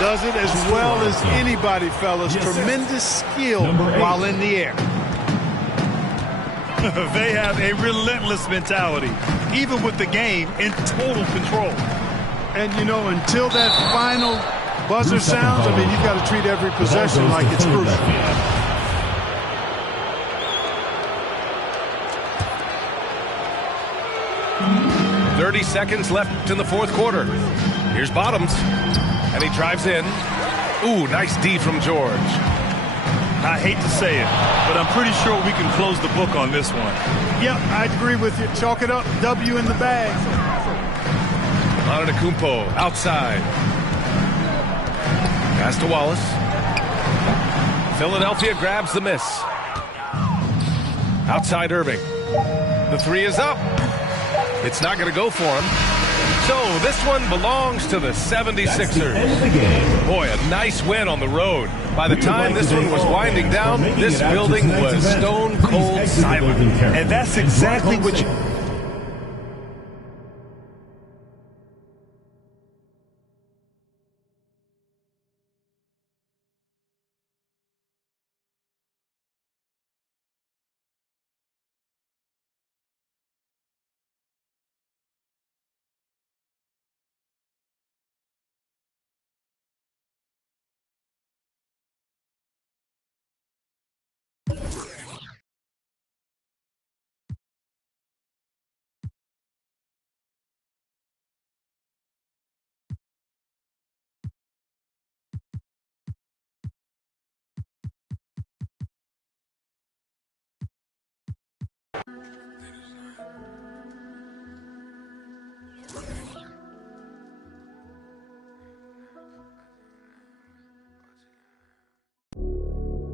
Does it as well as anybody, fellas. Tremendous skill while in the air. They have a relentless mentality, even with the game in total control. And, you know, until that final buzzer sounds, I mean, you've got to treat every possession like it's crucial. 30 seconds left in the fourth quarter. Here's Bottoms. And he drives in. Ooh, nice D from George. I hate to say it, but I'm pretty sure we can close the book on this one. Yep, I agree with you. Chalk it up. W in the bag. Antetokounmpo outside. Pass to Wallace. Philadelphia grabs the miss. Outside Irving. The 3 is up. It's not going to go for him. So this one belongs to the 76ers. Boy, a nice win on the road. By the time this one was winding down, this building was stone cold silent. And that's exactly what you...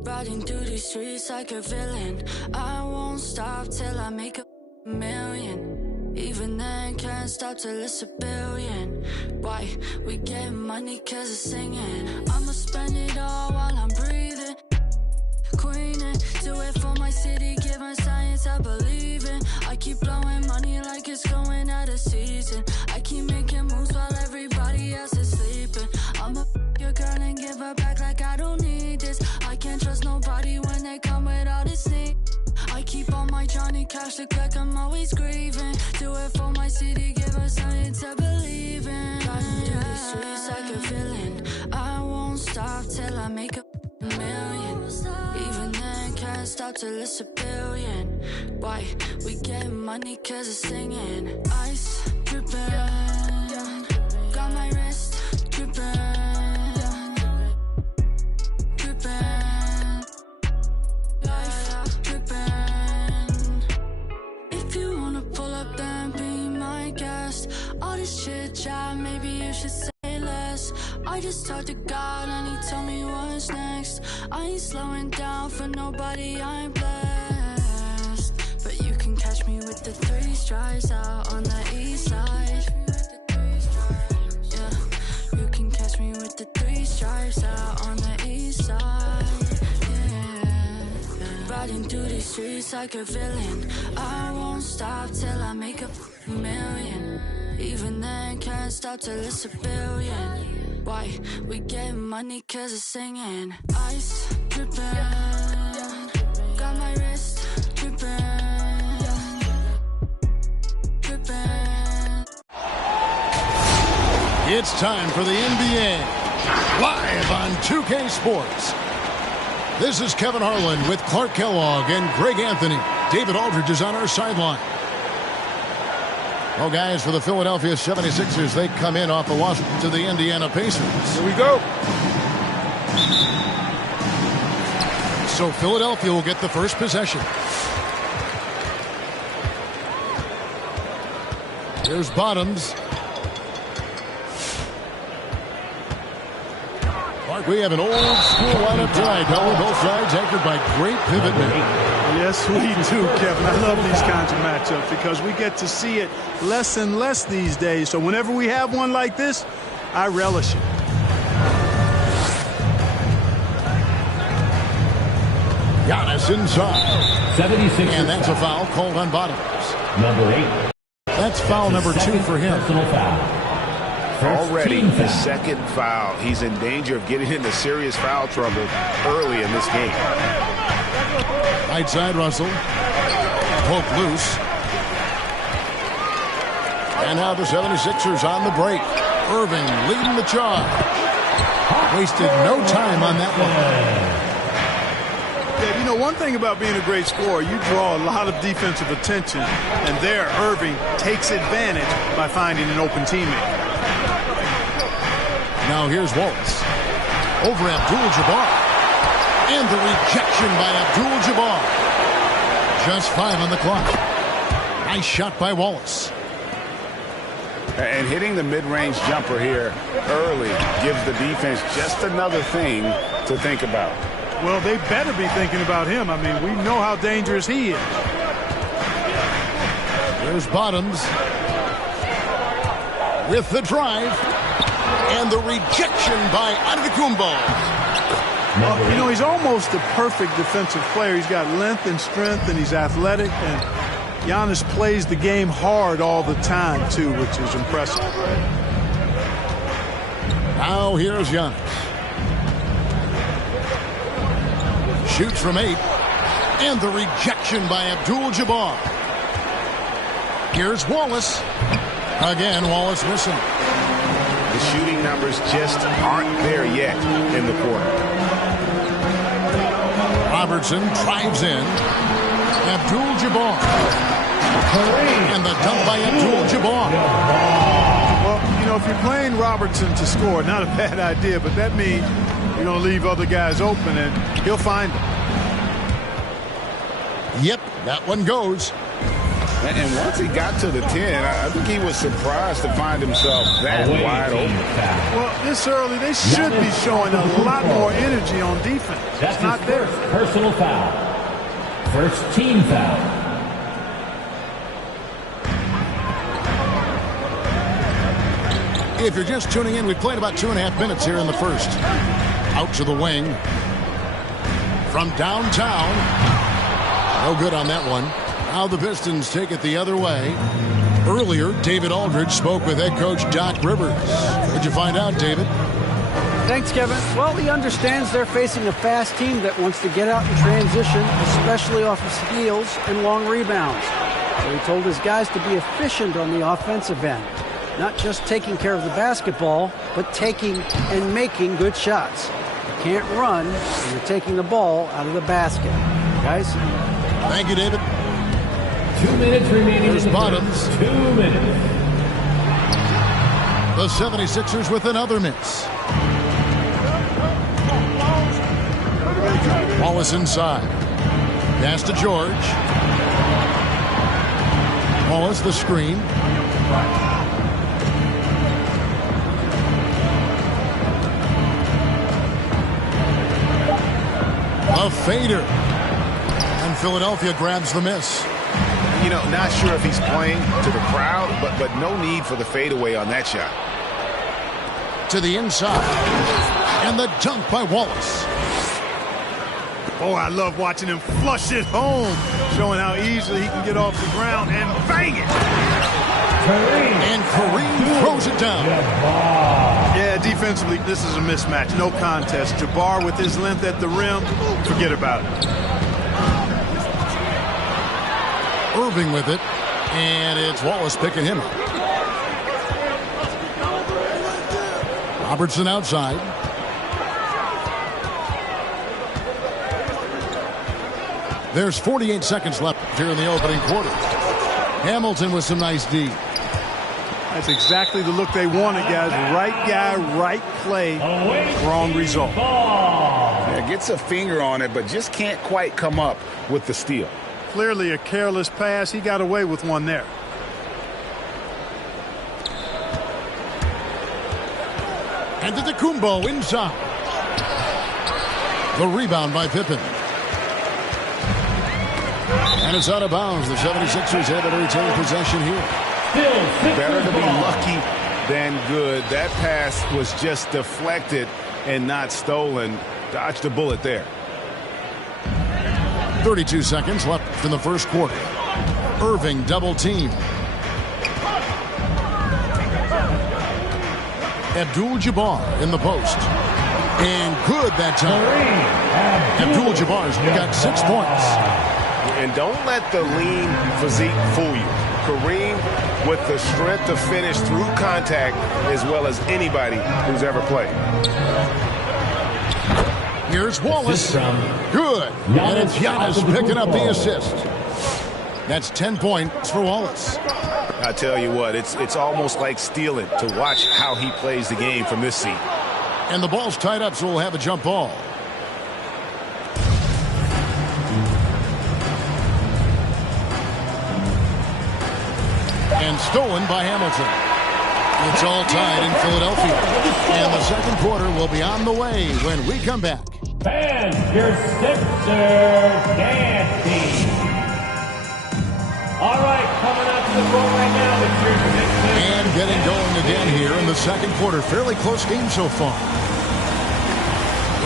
Riding through these streets like a villain. I won't stop till I make a million. Even then, can't stop till it's a billion. Why? We get money cause it's singing. I'ma spend it all while I'm breathing. Queening, do it for my city, giving science I believe in. I keep blowing money like it's going out of season. I keep making moves while everybody else is sleeping. I'ma your girl and give her back like I don't need this. I can't trust nobody when they come with all this sneak. I keep on my Johnny Cash, look like I'm always grieving. Do it for my city, give her something to believe in. Driving through the streets like a villain. I won't stop till I make a million. Even then, can't stop till it's a billion. Why? We get money cause it's singing. Ice dripping, got my wrist dripping. All this chit chat, maybe you should say less. I just talked to God and he told me what's next. I ain't slowing down for nobody, I'm blessed. But you can catch me with the 3 stripes out on the east side. Yeah, you can catch me with the 3 stripes out on the east side. Yeah. Riding through these streets like a villain. I won't stop till I make a million. Even then, can't stop till it's a billion. Why? We get money cause it's singing. Ice dripping, got my wrist dripping, dripping. It's time for the NBA, live on 2K Sports. This is Kevin Harlan with Clark Kellogg and Greg Anthony. David Aldridge is on our sideline. Well, guys, for the Philadelphia 76ers, they come in off a loss to the Indiana Pacers. Here we go. So Philadelphia will get the first possession. Here's Bottoms. Mark, we have an old school lineup tonight. Double both sides anchored by great pivot men. Yes, we do, Kevin. I love these kinds of matchups because we get to see it less and less these days. So whenever we have one like this, I relish it. Giannis inside. 76. And that's a foul called on Bottoms. Number 8. That's foul number 2 for him. Personal foul. Already the second foul. He's in danger of getting into serious foul trouble early in this game. Right side, Russell. Poke loose. And now the 76ers on the break. Irving leading the charge. Wasted no time on that one. Yeah, you know, one thing about being a great scorer, you draw a lot of defensive attention. And there, Irving takes advantage by finding an open teammate. Now here's Wallace. Over Abdul-Jabbar. And the rejection by Abdul-Jabbar. Just 5 on the clock. Nice shot by Wallace. And hitting the mid-range jumper here early gives the defense just another thing to think about. Well, they better be thinking about him. I mean, we know how dangerous he is. There's Bottoms. With the drive. And the rejection by Antetokounmpo. Well, you know, he's almost a perfect defensive player. He's got length and strength, and he's athletic. And Giannis plays the game hard all the time, too, which is impressive. Now here's Giannis. Shoots from 8. And the rejection by Abdul-Jabbar. Here's Wallace. Again, Wallace missing. The shooting numbers just aren't there yet in the quarter. Robertson drives in. Abdul-Jabbar. And the dunk by Abdul-Jabbar. Well, you know, if you're playing Robertson to score, not a bad idea, but that means you're going to leave other guys open, and he'll find them. Yep, that one goes. And once he got to the 10, I think he was surprised to find himself that wide open. Well, this early, they should be showing a lot more energy on defense. That's not there. Personal foul. First team foul. If you're just tuning in, we've played about 2.5 minutes here in the first. Out to the wing. From downtown. No good on that one. Now the Pistons take it the other way. Earlier, David Aldridge spoke with head coach Doc Rivers. What'd you find out, David? Thanks, Kevin. Well, he understands they're facing a fast team that wants to get out in transition, especially off of steals and long rebounds. So he told his guys to be efficient on the offensive end. Not just taking care of the basketball, but taking and making good shots. You can't run when you're taking the ball out of the basket. Guys? Thank you, David. 2 minutes remaining. There's Bottoms. 2 minutes. The 76ers with another miss. Wallace inside. Pass to George. Wallace the screen. A fader. And Philadelphia grabs the miss. You know, not sure if he's playing to the crowd, but no need for the fadeaway on that shot. To the inside. And the dunk by Wallace. Oh, I love watching him flush it home, showing how easily he can get off the ground and bang it. And Kareem throws it down. Yeah, defensively, this is a mismatch. No contest. Jabbar with his length at the rim, forget about it. Irving with it, and it's Wallace picking him up. Robertson outside. There's 48 seconds left here in the opening quarter. Hamilton with some nice D. That's exactly the look they wanted, guys. Right guy, right play, wrong result. Yeah, gets a finger on it, but just can't quite come up with the steal. Clearly a careless pass. He got away with one there. And Antetokounmpo inside. The rebound by Pippen. And it's out of bounds. The 76ers able to retain possession here. Better to be lucky than good. That pass was just deflected and not stolen. Dodged a bullet there. 32 seconds left in the first quarter. Irving double team. Abdul-Jabbar in the post. And good that time. Abdul-Jabbar's got 6 points. And don't let the lean physique fool you. Kareem with the strength to finish through contact as well as anybody who's ever played. Here's Wallace. Good. And it's Giannis picking up the assist. That's 10 points for Wallace. I tell you what, it's almost like stealing to watch how he plays the game from this seat. And the ball's tied up, so we'll have a jump ball. And stolen by Hamilton. It's all tied in Philadelphia. And the second quarter will be on the way when we come back. Fans, your Sixers dance team. All right, coming up to the floor right now, it's your Sixers. And getting going again here in the second quarter. Fairly close game so far.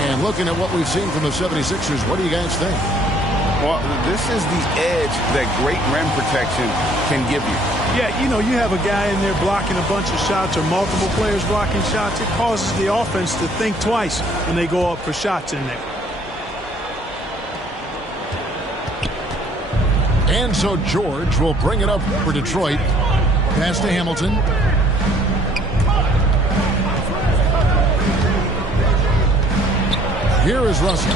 And looking at what we've seen from the 76ers, what do you guys think? Well, this is the edge that great rim protection can give you. Yeah, you know, you have a guy in there blocking a bunch of shots or multiple players blocking shots. It causes the offense to think twice when they go up for shots in there. And so George will bring it up for Detroit. Pass to Hamilton. Here is Russell.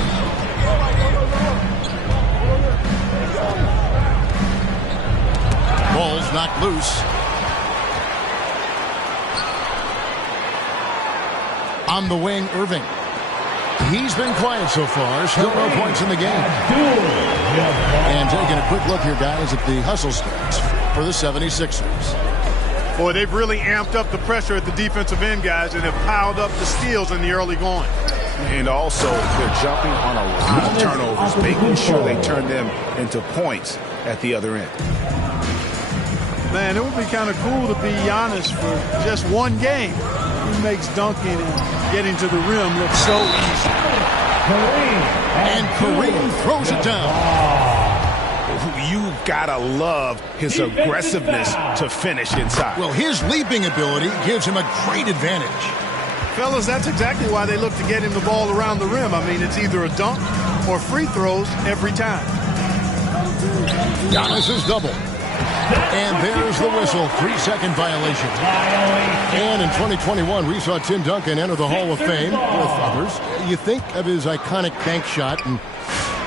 Ball's knocked loose. On the wing, Irving. He's been quiet so far. Still no points in the game. And taking a quick look here, guys, at the hustle stats for the 76ers. Boy, they've really amped up the pressure at the defensive end, guys, and have piled up the steals in the early going. And also, they're jumping on a lot of turnovers, making sure they turn them into points at the other end. Man, it would be kind of cool to be Giannis for just one game. He makes dunking and getting to the rim look so easy. And Kareem throws it down. You gotta love his aggressiveness to finish inside. Well, his leaping ability gives him a great advantage. Fellas, that's exactly why they look to get him the ball around the rim. I mean, it's either a dunk or free throws every time. Giannis is double. And there's the whistle. 3-second violation. And in 2021, we saw Tim Duncan enter the Hall of Fame with others. You think of his iconic bank shot, and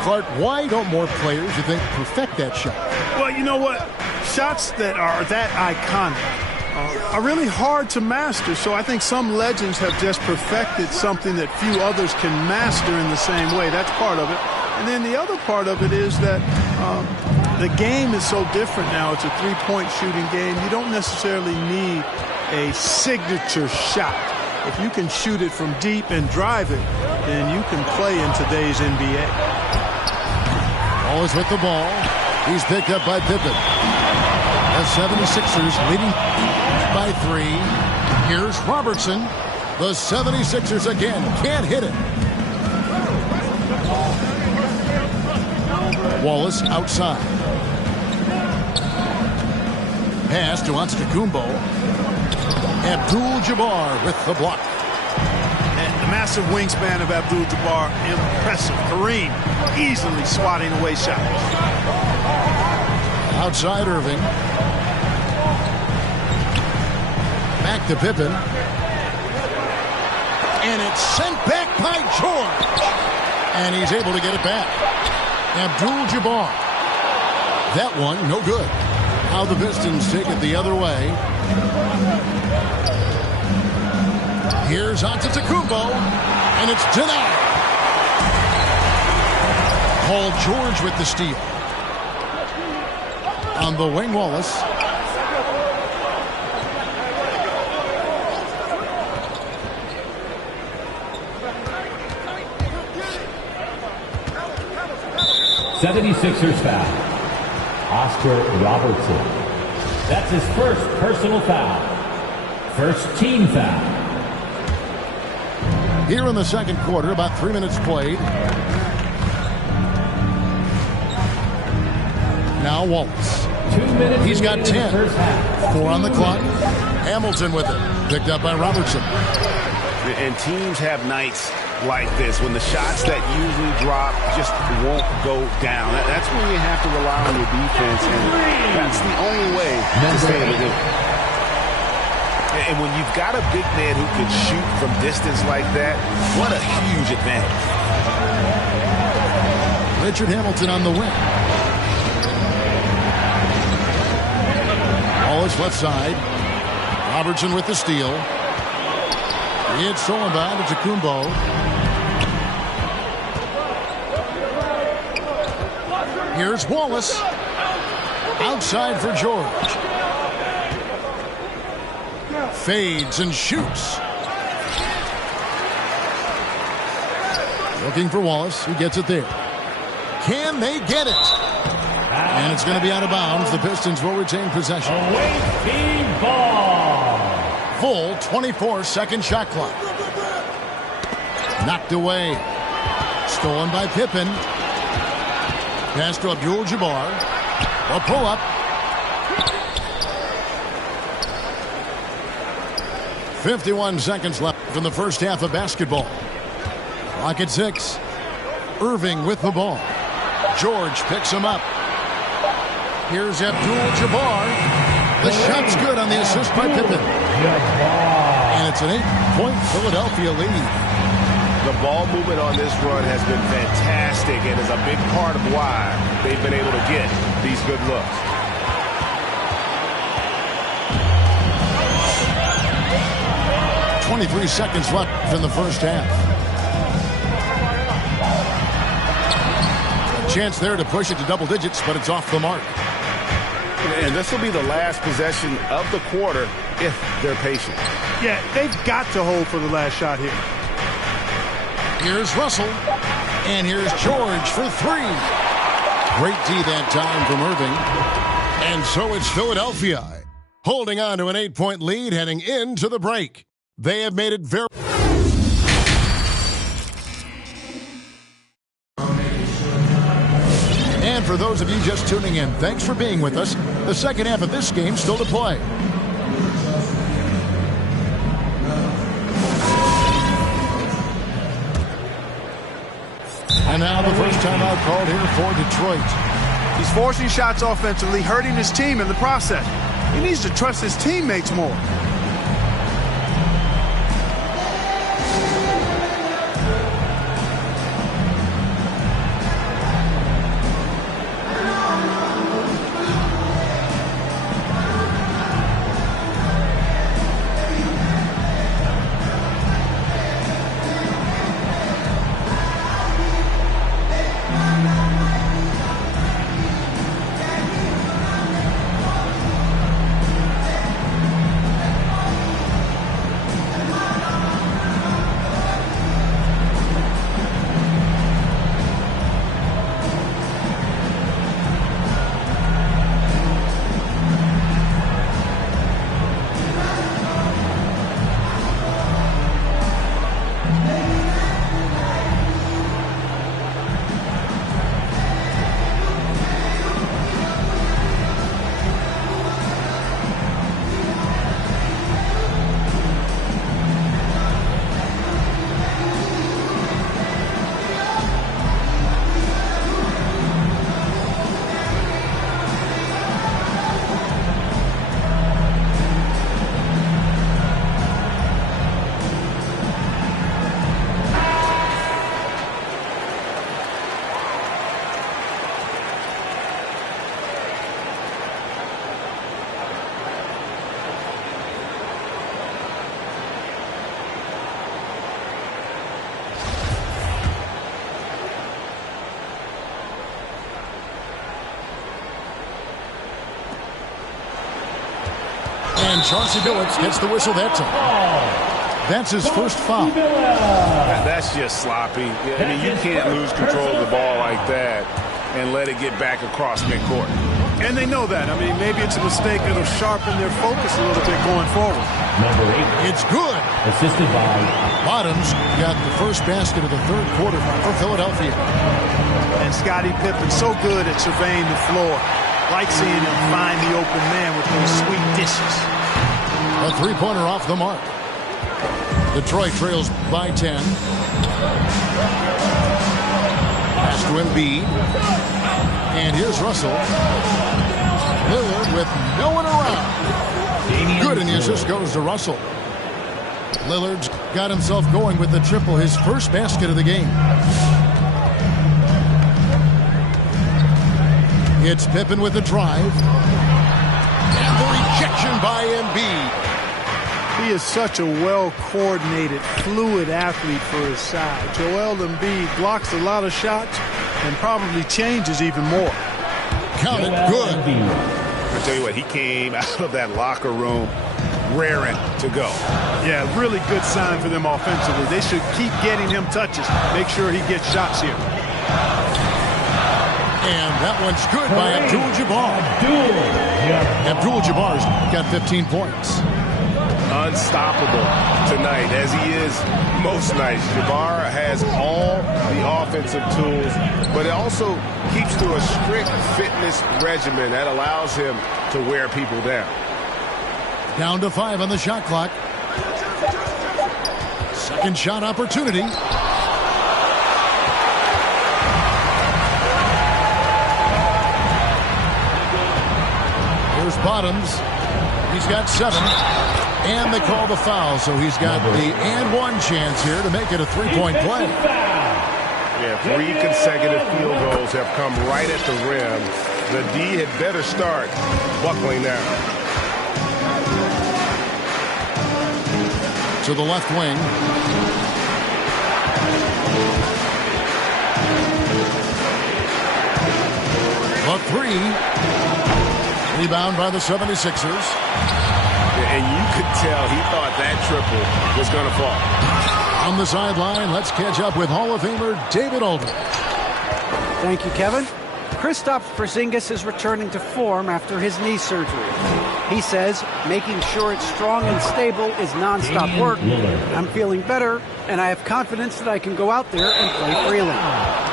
Clark, why don't more players, you think, perfect that shot? Well, you know what? Shots that are that iconic are really hard to master. So I think some legends have just perfected something that few others can master in the same way. That's part of it. And then the other part of it is that the game is so different now. It's a three-point shooting game. You don't necessarily need a signature shot. If you can shoot it from deep and drive it, then you can play in today's NBA. Wallace with the ball. He's picked up by Pippen. The 76ers leading by 3. Here's Robertson. The 76ers again can't hit it. Wallace outside. Pass to Antetokounmpo. Abdul-Jabbar with the block. And the massive wingspan of Abdul-Jabbar, impressive. Kareem easily swatting away shots. Outside Irving. Back to Pippen. And it's sent back by George. And he's able to get it back. Abdul-Jabbar. That one, no good. Now the Pistons take it the other way. Here's Antetokounmpo. And it's denied. Paul George with the steal. On the wing, Wallace. '76ers foul. Oscar Robertson. That's his first personal foul. First team foul. Here in the second quarter, about 3 minutes played. Now Wallace. 2 minutes. He's got 10. 4 on the clock. Hamilton with it. Picked up by Robertson. And teams have nights like this when the shots that usually drop just won't go down. That's when you have to rely on your defense, and that's the only way to stay in the game. And when you've got a big man who can shoot from distance like that, what a huge advantage. Richard Hamilton on the wing. Wallace left side. Robertson with the steal. It's stolen by Antetokounmpo. Here's Wallace. Outside for George. Fades and shoots. Looking for Wallace. He gets it there. Can they get it? And it's going to be out of bounds. The Pistons will retain possession. Ball. Full 24-second shot clock. Knocked away. Stolen by Pippen. Pass to Abdul-Jabbar. A pull-up. .51 seconds left in the first half of basketball. Clock at 6. Irving with the ball. George picks him up. Here's Abdul-Jabbar. The shot's good on the assist by Pippen. And it's an 8-point Philadelphia lead. The ball movement on this run has been fantastic and is a big part of why they've been able to get these good looks. .23 seconds left in the first half. chance there to push it to double digits, but it's off the mark. And this will be the last possession of the quarter if they're patient. Yeah, they've got to hold for the last shot here. Here's Russell. And here's George for three. Great D that time from Irving. And so it's Philadelphia holding on to an 8-point lead heading into the break. They have made it very... And for those of you just tuning in, thanks for being with us. The second half of this game still to play. And now the first timeout called here for Detroit. He's forcing shots offensively, hurting his team in the process. He needs to trust his teammates more. And Chauncey Billups gets the whistle that time. That's his first foul. That's just sloppy. I mean, you can't lose control of the ball like that and let it get back across midcourt. And they know that. I mean, maybe it's a mistake that'll sharpen their focus a little bit going forward. Number 8. It's good. Assisted by Bottoms got the first basket of the third quarter for Philadelphia. And Scottie Pippen's so good at surveying the floor. Like seeing him find the open man with those sweet dishes. A three-pointer off the mark. Detroit trails by 10. Pass to Embiid. And here's Russell. Lillard with no one around. Good, and the assist goes to Russell. Lillard's got himself going with the triple, his first basket of the game. It's Pippen with the drive. And the rejection by Embiid. He is such a well-coordinated, fluid athlete for his size. Joel Embiid blocks a lot of shots and probably changes even more. Count it, good. I tell you what, he came out of that locker room raring to go. Yeah, really good sign for them offensively. They should keep getting him touches. Make sure he gets shots here. And that one's good by Abdul-Jabbar. Abdul-Jabbar's got 15 points. Unstoppable tonight, as he is most nights. Jabbar has all the offensive tools, but it also keeps to a strict fitness regimen that allows him to wear people down. Down to 5 on the shot clock. Second shot opportunity. Here's Bottoms. He's got 7. And they call the foul, so he's got the and one chance here to make it a three-point play. Yeah, 3 consecutive field goals have come right at the rim. The D had better start buckling down. To the left wing. The three. Rebound by the 76ers. And you could tell he thought that triple was going to fall. On the sideline, let's catch up with Hall of Famer David Aldridge. Thank you, Kevin. Kristaps Porzingis is returning to form after his knee surgery. He says making sure it's strong and stable is nonstop work. I'm feeling better, and I have confidence that I can go out there and play freely.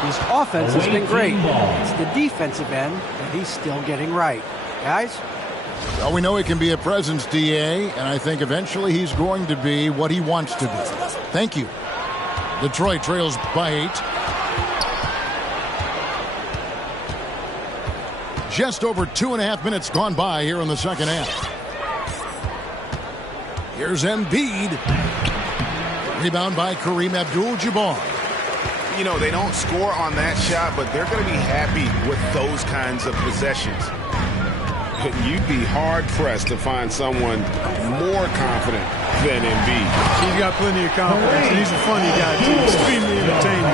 His offense has been great. It's the defensive end that he's still getting right. Guys? Well, we know he can be a presence, DA, and I think eventually he's going to be what he wants to be. Thank you. Detroit trails by 8. Just over 2.5 minutes gone by here in the second half. Here's Embiid. Rebound by Kareem Abdul-Jabbar. You know, they don't score on that shot, but they're going to be happy with those kinds of possessions. You'd be hard-pressed to find someone more confident than Embiid. He's got plenty of confidence, and he's a funny guy, too. Extremely entertaining.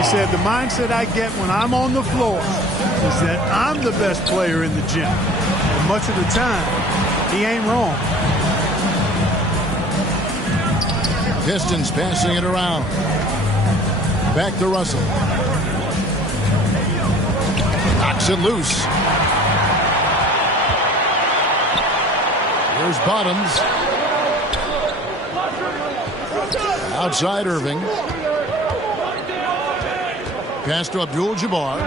He said, the mindset I get when I'm on the floor is that I'm the best player in the gym. And much of the time, he ain't wrong. Pistons passing it around. Back to Russell. Knocks it loose. Here's Bottoms. Outside Irving. Pass to Abdul-Jabbar.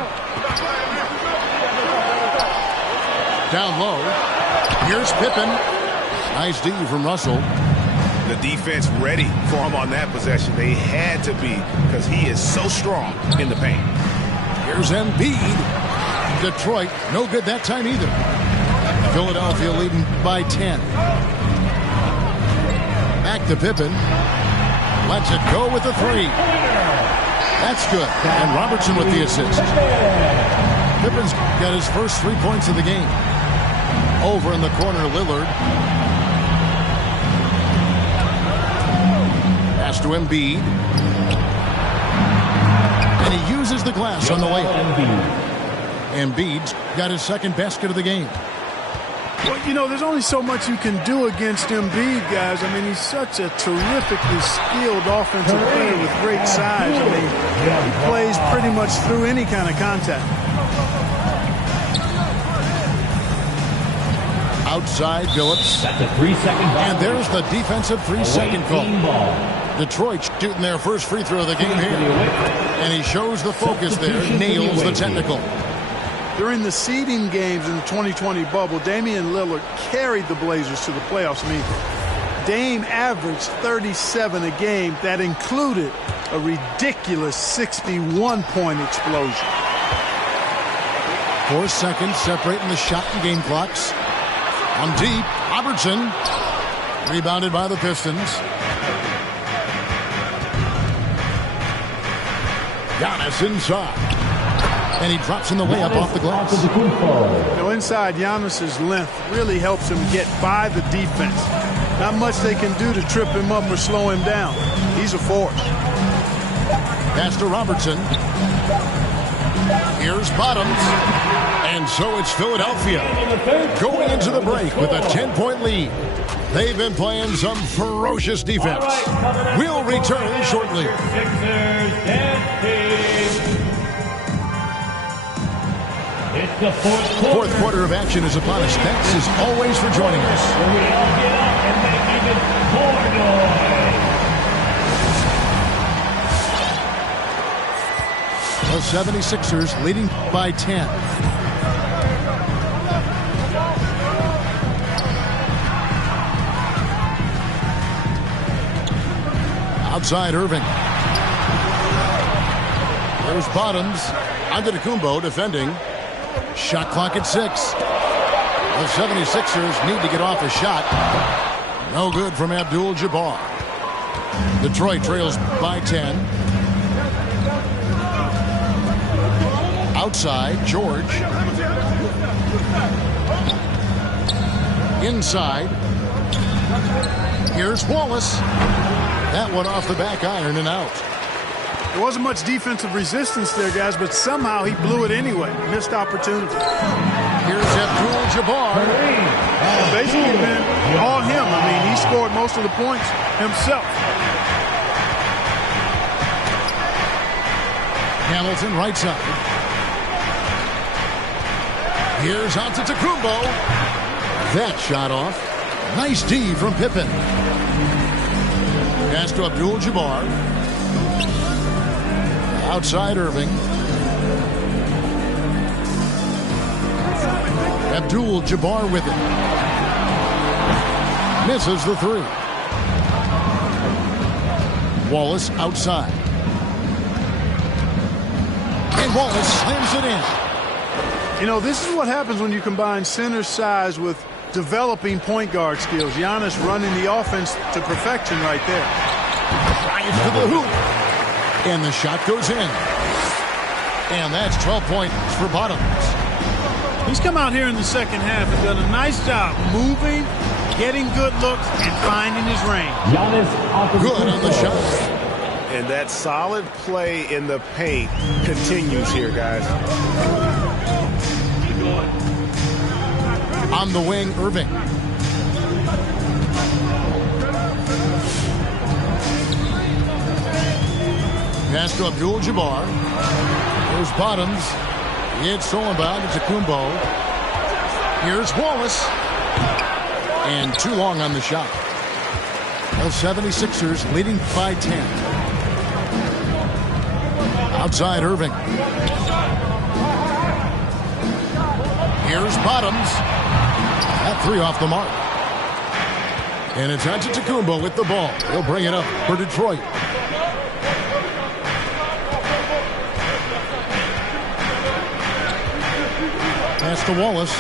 Down low. Here's Pippen. Nice D from Russell. The defense ready for him on that possession. They had to be because he is so strong in the paint. Here's Embiid. Detroit, no good that time either. Philadelphia leading by 10. Back to Pippen. Lets it go with the three. That's good. And Robertson with the assist. Pippen's got his first 3 points of the game. Over in the corner, Lillard. Pass to Embiid. And he uses the glass on the layup. Embiid's got his second basket of the game. Well, you know, there's only so much you can do against Embiid, guys. I mean, he's such a terrifically skilled offensive player with great size. I mean, he plays pretty much through any kind of contact. Outside Phillips. That's a 3-second ball. And there's the defensive 3-second call. Detroit shooting their first free throw of the game here. And he shows the focus there, nails the technical. During the seeding games in the 2020 bubble, Damian Lillard carried the Blazers to the playoffs. I mean, Dame averaged 37 a game. That included a ridiculous 61-point explosion. 4 seconds separating the shot and game clocks. On deep, Robertson. Rebounded by the Pistons. Giannis inside. And he drops in the layup off the glass. You know, inside, Giannis's length really helps him get by the defense. Not much they can do to trip him up or slow him down. He's a force. Pass to Robertson. Here's Bottoms. And so it's Philadelphia going into the break with a 10-point lead. They've been playing some ferocious defense. We'll return shortly. It's the fourth quarter of action is upon us. Thanks as always for joining us. We all get up and make even more noise. The 76ers leading by 10. Outside Irving. There's Bottoms. Antetokounmpo defending. Shot clock at 6. The 76ers need to get off a shot. No good from Abdul-Jabbar. Detroit trails by 10. Outside, George. Inside. Here's Wallace. That one off the back iron and out. There wasn't much defensive resistance there, guys, but somehow he blew it anyway. Missed opportunity. Here's Abdul-Jabbar. Basically been all him. I mean, he scored most of the points himself. Hamilton right side. Here's Antetokounmpo. That shot off. Nice D from Pippen. Pass to Abdul-Jabbar. Outside Irving. Abdul-Jabbar with it. Misses the three. Wallace outside. And Wallace slams it in. You know, this is what happens when you combine center size with developing point guard skills. Giannis running the offense to perfection right there. Drives to the hoop. And the shot goes in. And that's 12 points for Bottoms. He's come out here in the second half and done a nice job moving, getting good looks, and finding his range. Good on the shot. And that solid play in the paint continues here, guys. On the wing, Irving. Pass to Abdul-Jabbar. There's Bottoms. It's Solomon. It's Antetokounmpo. Here's Wallace. And too long on the shot. The 76ers leading by 10. Outside Irving. Here's Bottoms. That three off the mark. And it's Antetokounmpo with the ball. He'll bring it up for Detroit. Pass to Wallace.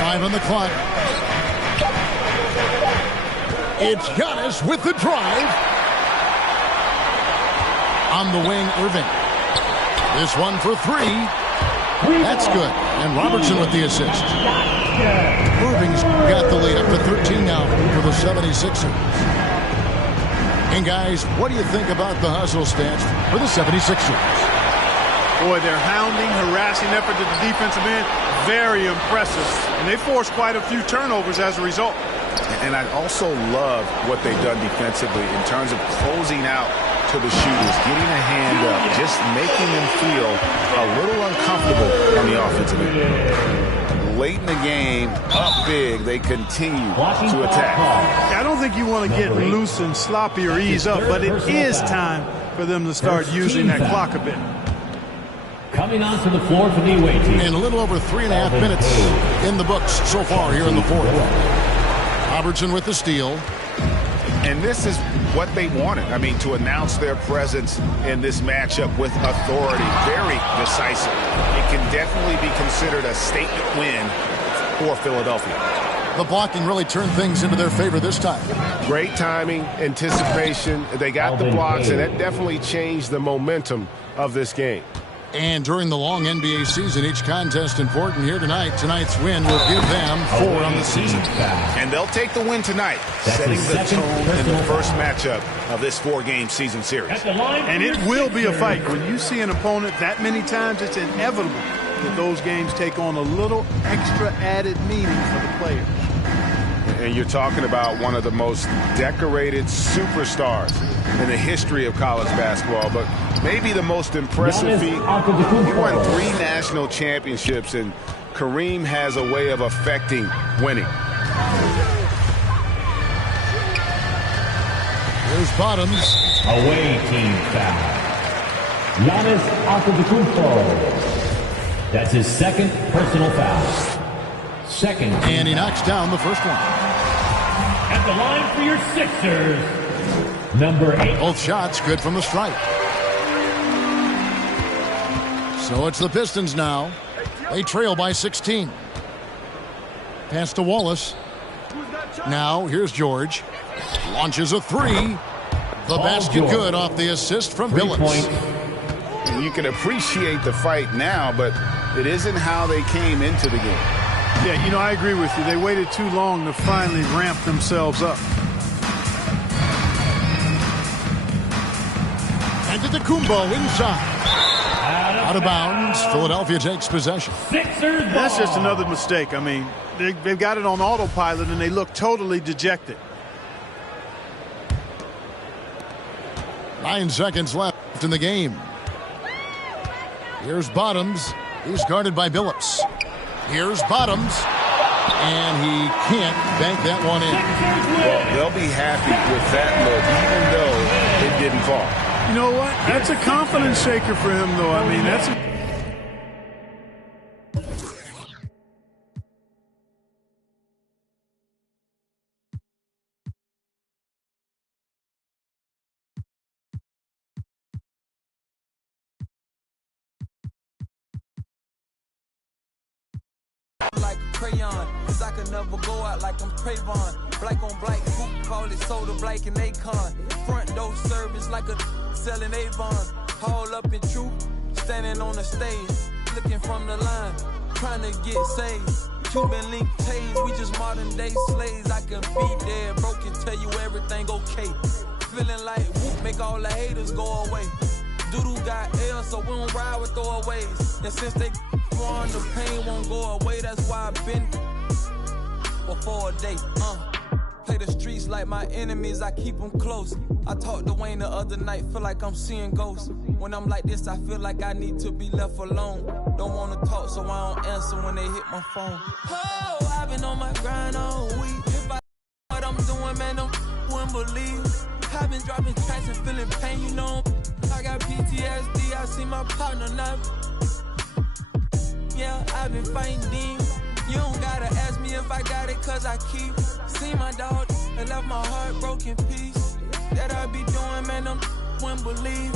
5 on the clock. It's Giannis with the drive. On the wing, Irving. This one for three. That's good. And Robertson with the assist. Irving's got the lead up to 13 now for the 76ers. And guys, what do you think about the hustle stance for the 76ers? Boy, their hounding, harassing effort at the defensive end, very impressive. And they forced quite a few turnovers as a result. And I also love what they've done defensively in terms of closing out to the shooters, getting a hand up, just making them feel a little uncomfortable on the offensive end. Late in the game, up big, they continue to attack. I don't think you want to get loose and sloppy or ease up, but it is time for them to start using that clock a bit. Coming onto the floor for the away team. And a little over 3.5 minutes in the books so far here in the fourth. Robertson with the steal. And this is what they wanted. I mean, to announce their presence in this matchup with authority. Very decisive. It can definitely be considered a statement win for Philadelphia. The blocking really turned things into their favor this time. Great timing, anticipation. They got the blocks, and that definitely changed the momentum of this game. And during the long NBA season, each contest important here tonight. Tonight's win will give them 4 on the season. And they'll take the win tonight, setting the tone in the first matchup of this 4-game season series. And it will be a fight. When you see an opponent that many times, it's inevitable that those games take on a little extra added meaning for the players. And you're talking about one of the most decorated superstars in the history of college basketball, but maybe the most impressive feat. He won 3 national championships, and Kareem has a way of affecting winning. Here's Bottoms. Away team foul. Giannis Antetokounmpo. That's his second personal foul. Second. And he knocks down the first one. At the line for your Sixers, number 8. Both shots good from the stripe. So it's the Pistons now. They trail by 16. Pass to Wallace. Now here's George. Launches a 3. The basket good off the assist from Billups. You can appreciate the fight now, but it isn't how they came into the game. Yeah, you know, I agree with you. They waited too long to finally ramp themselves up. Antetokounmpo inside. Out of bounds. Philadelphia takes possession. That's just another mistake. I mean, they've got it on autopilot, and they look totally dejected. 9 seconds left in the game. Here's Bottoms. He's guarded by Billups. Here's Bottoms. And he can't bank that one in. Well, they'll be happy with that look, even though it didn't fall. You know what? That's a confidence shaker for him, though. I mean, that's a... like a crayon, cause I could never go out like I'm Trayvon. Black on black, hoop, call it soda, black and Akon. Front door service like a selling Avon. Haul up in truth, standing on the stage, looking from the line, trying to get saved. Cuban link tase, we just modern day slaves. I can be dead broke and tell you everything okay. Feeling like whoop, make all the haters go away. Doodoo got L, so we don't ride with throwaways. And since they on the pain won't go away, that's why I've been before a day. Play the streets like my enemies, I keep them close. I talked to Wayne the other night, feel like I'm seeing ghosts. When I'm like this, I feel like I need to be left alone. Don't wanna talk, so I don't answer when they hit my phone. Oh, I've been on my grind all week. If I what I'm doing, man, I wouldn't believe. I've been dropping tracks and feeling pain, you know. I got PTSD, I see my partner now. Yeah, I've been fighting demons. You don't gotta ask me if I got it, cause I keep. See my dog and left my heart broken piece. That I be doing, man, I wouldn't believe.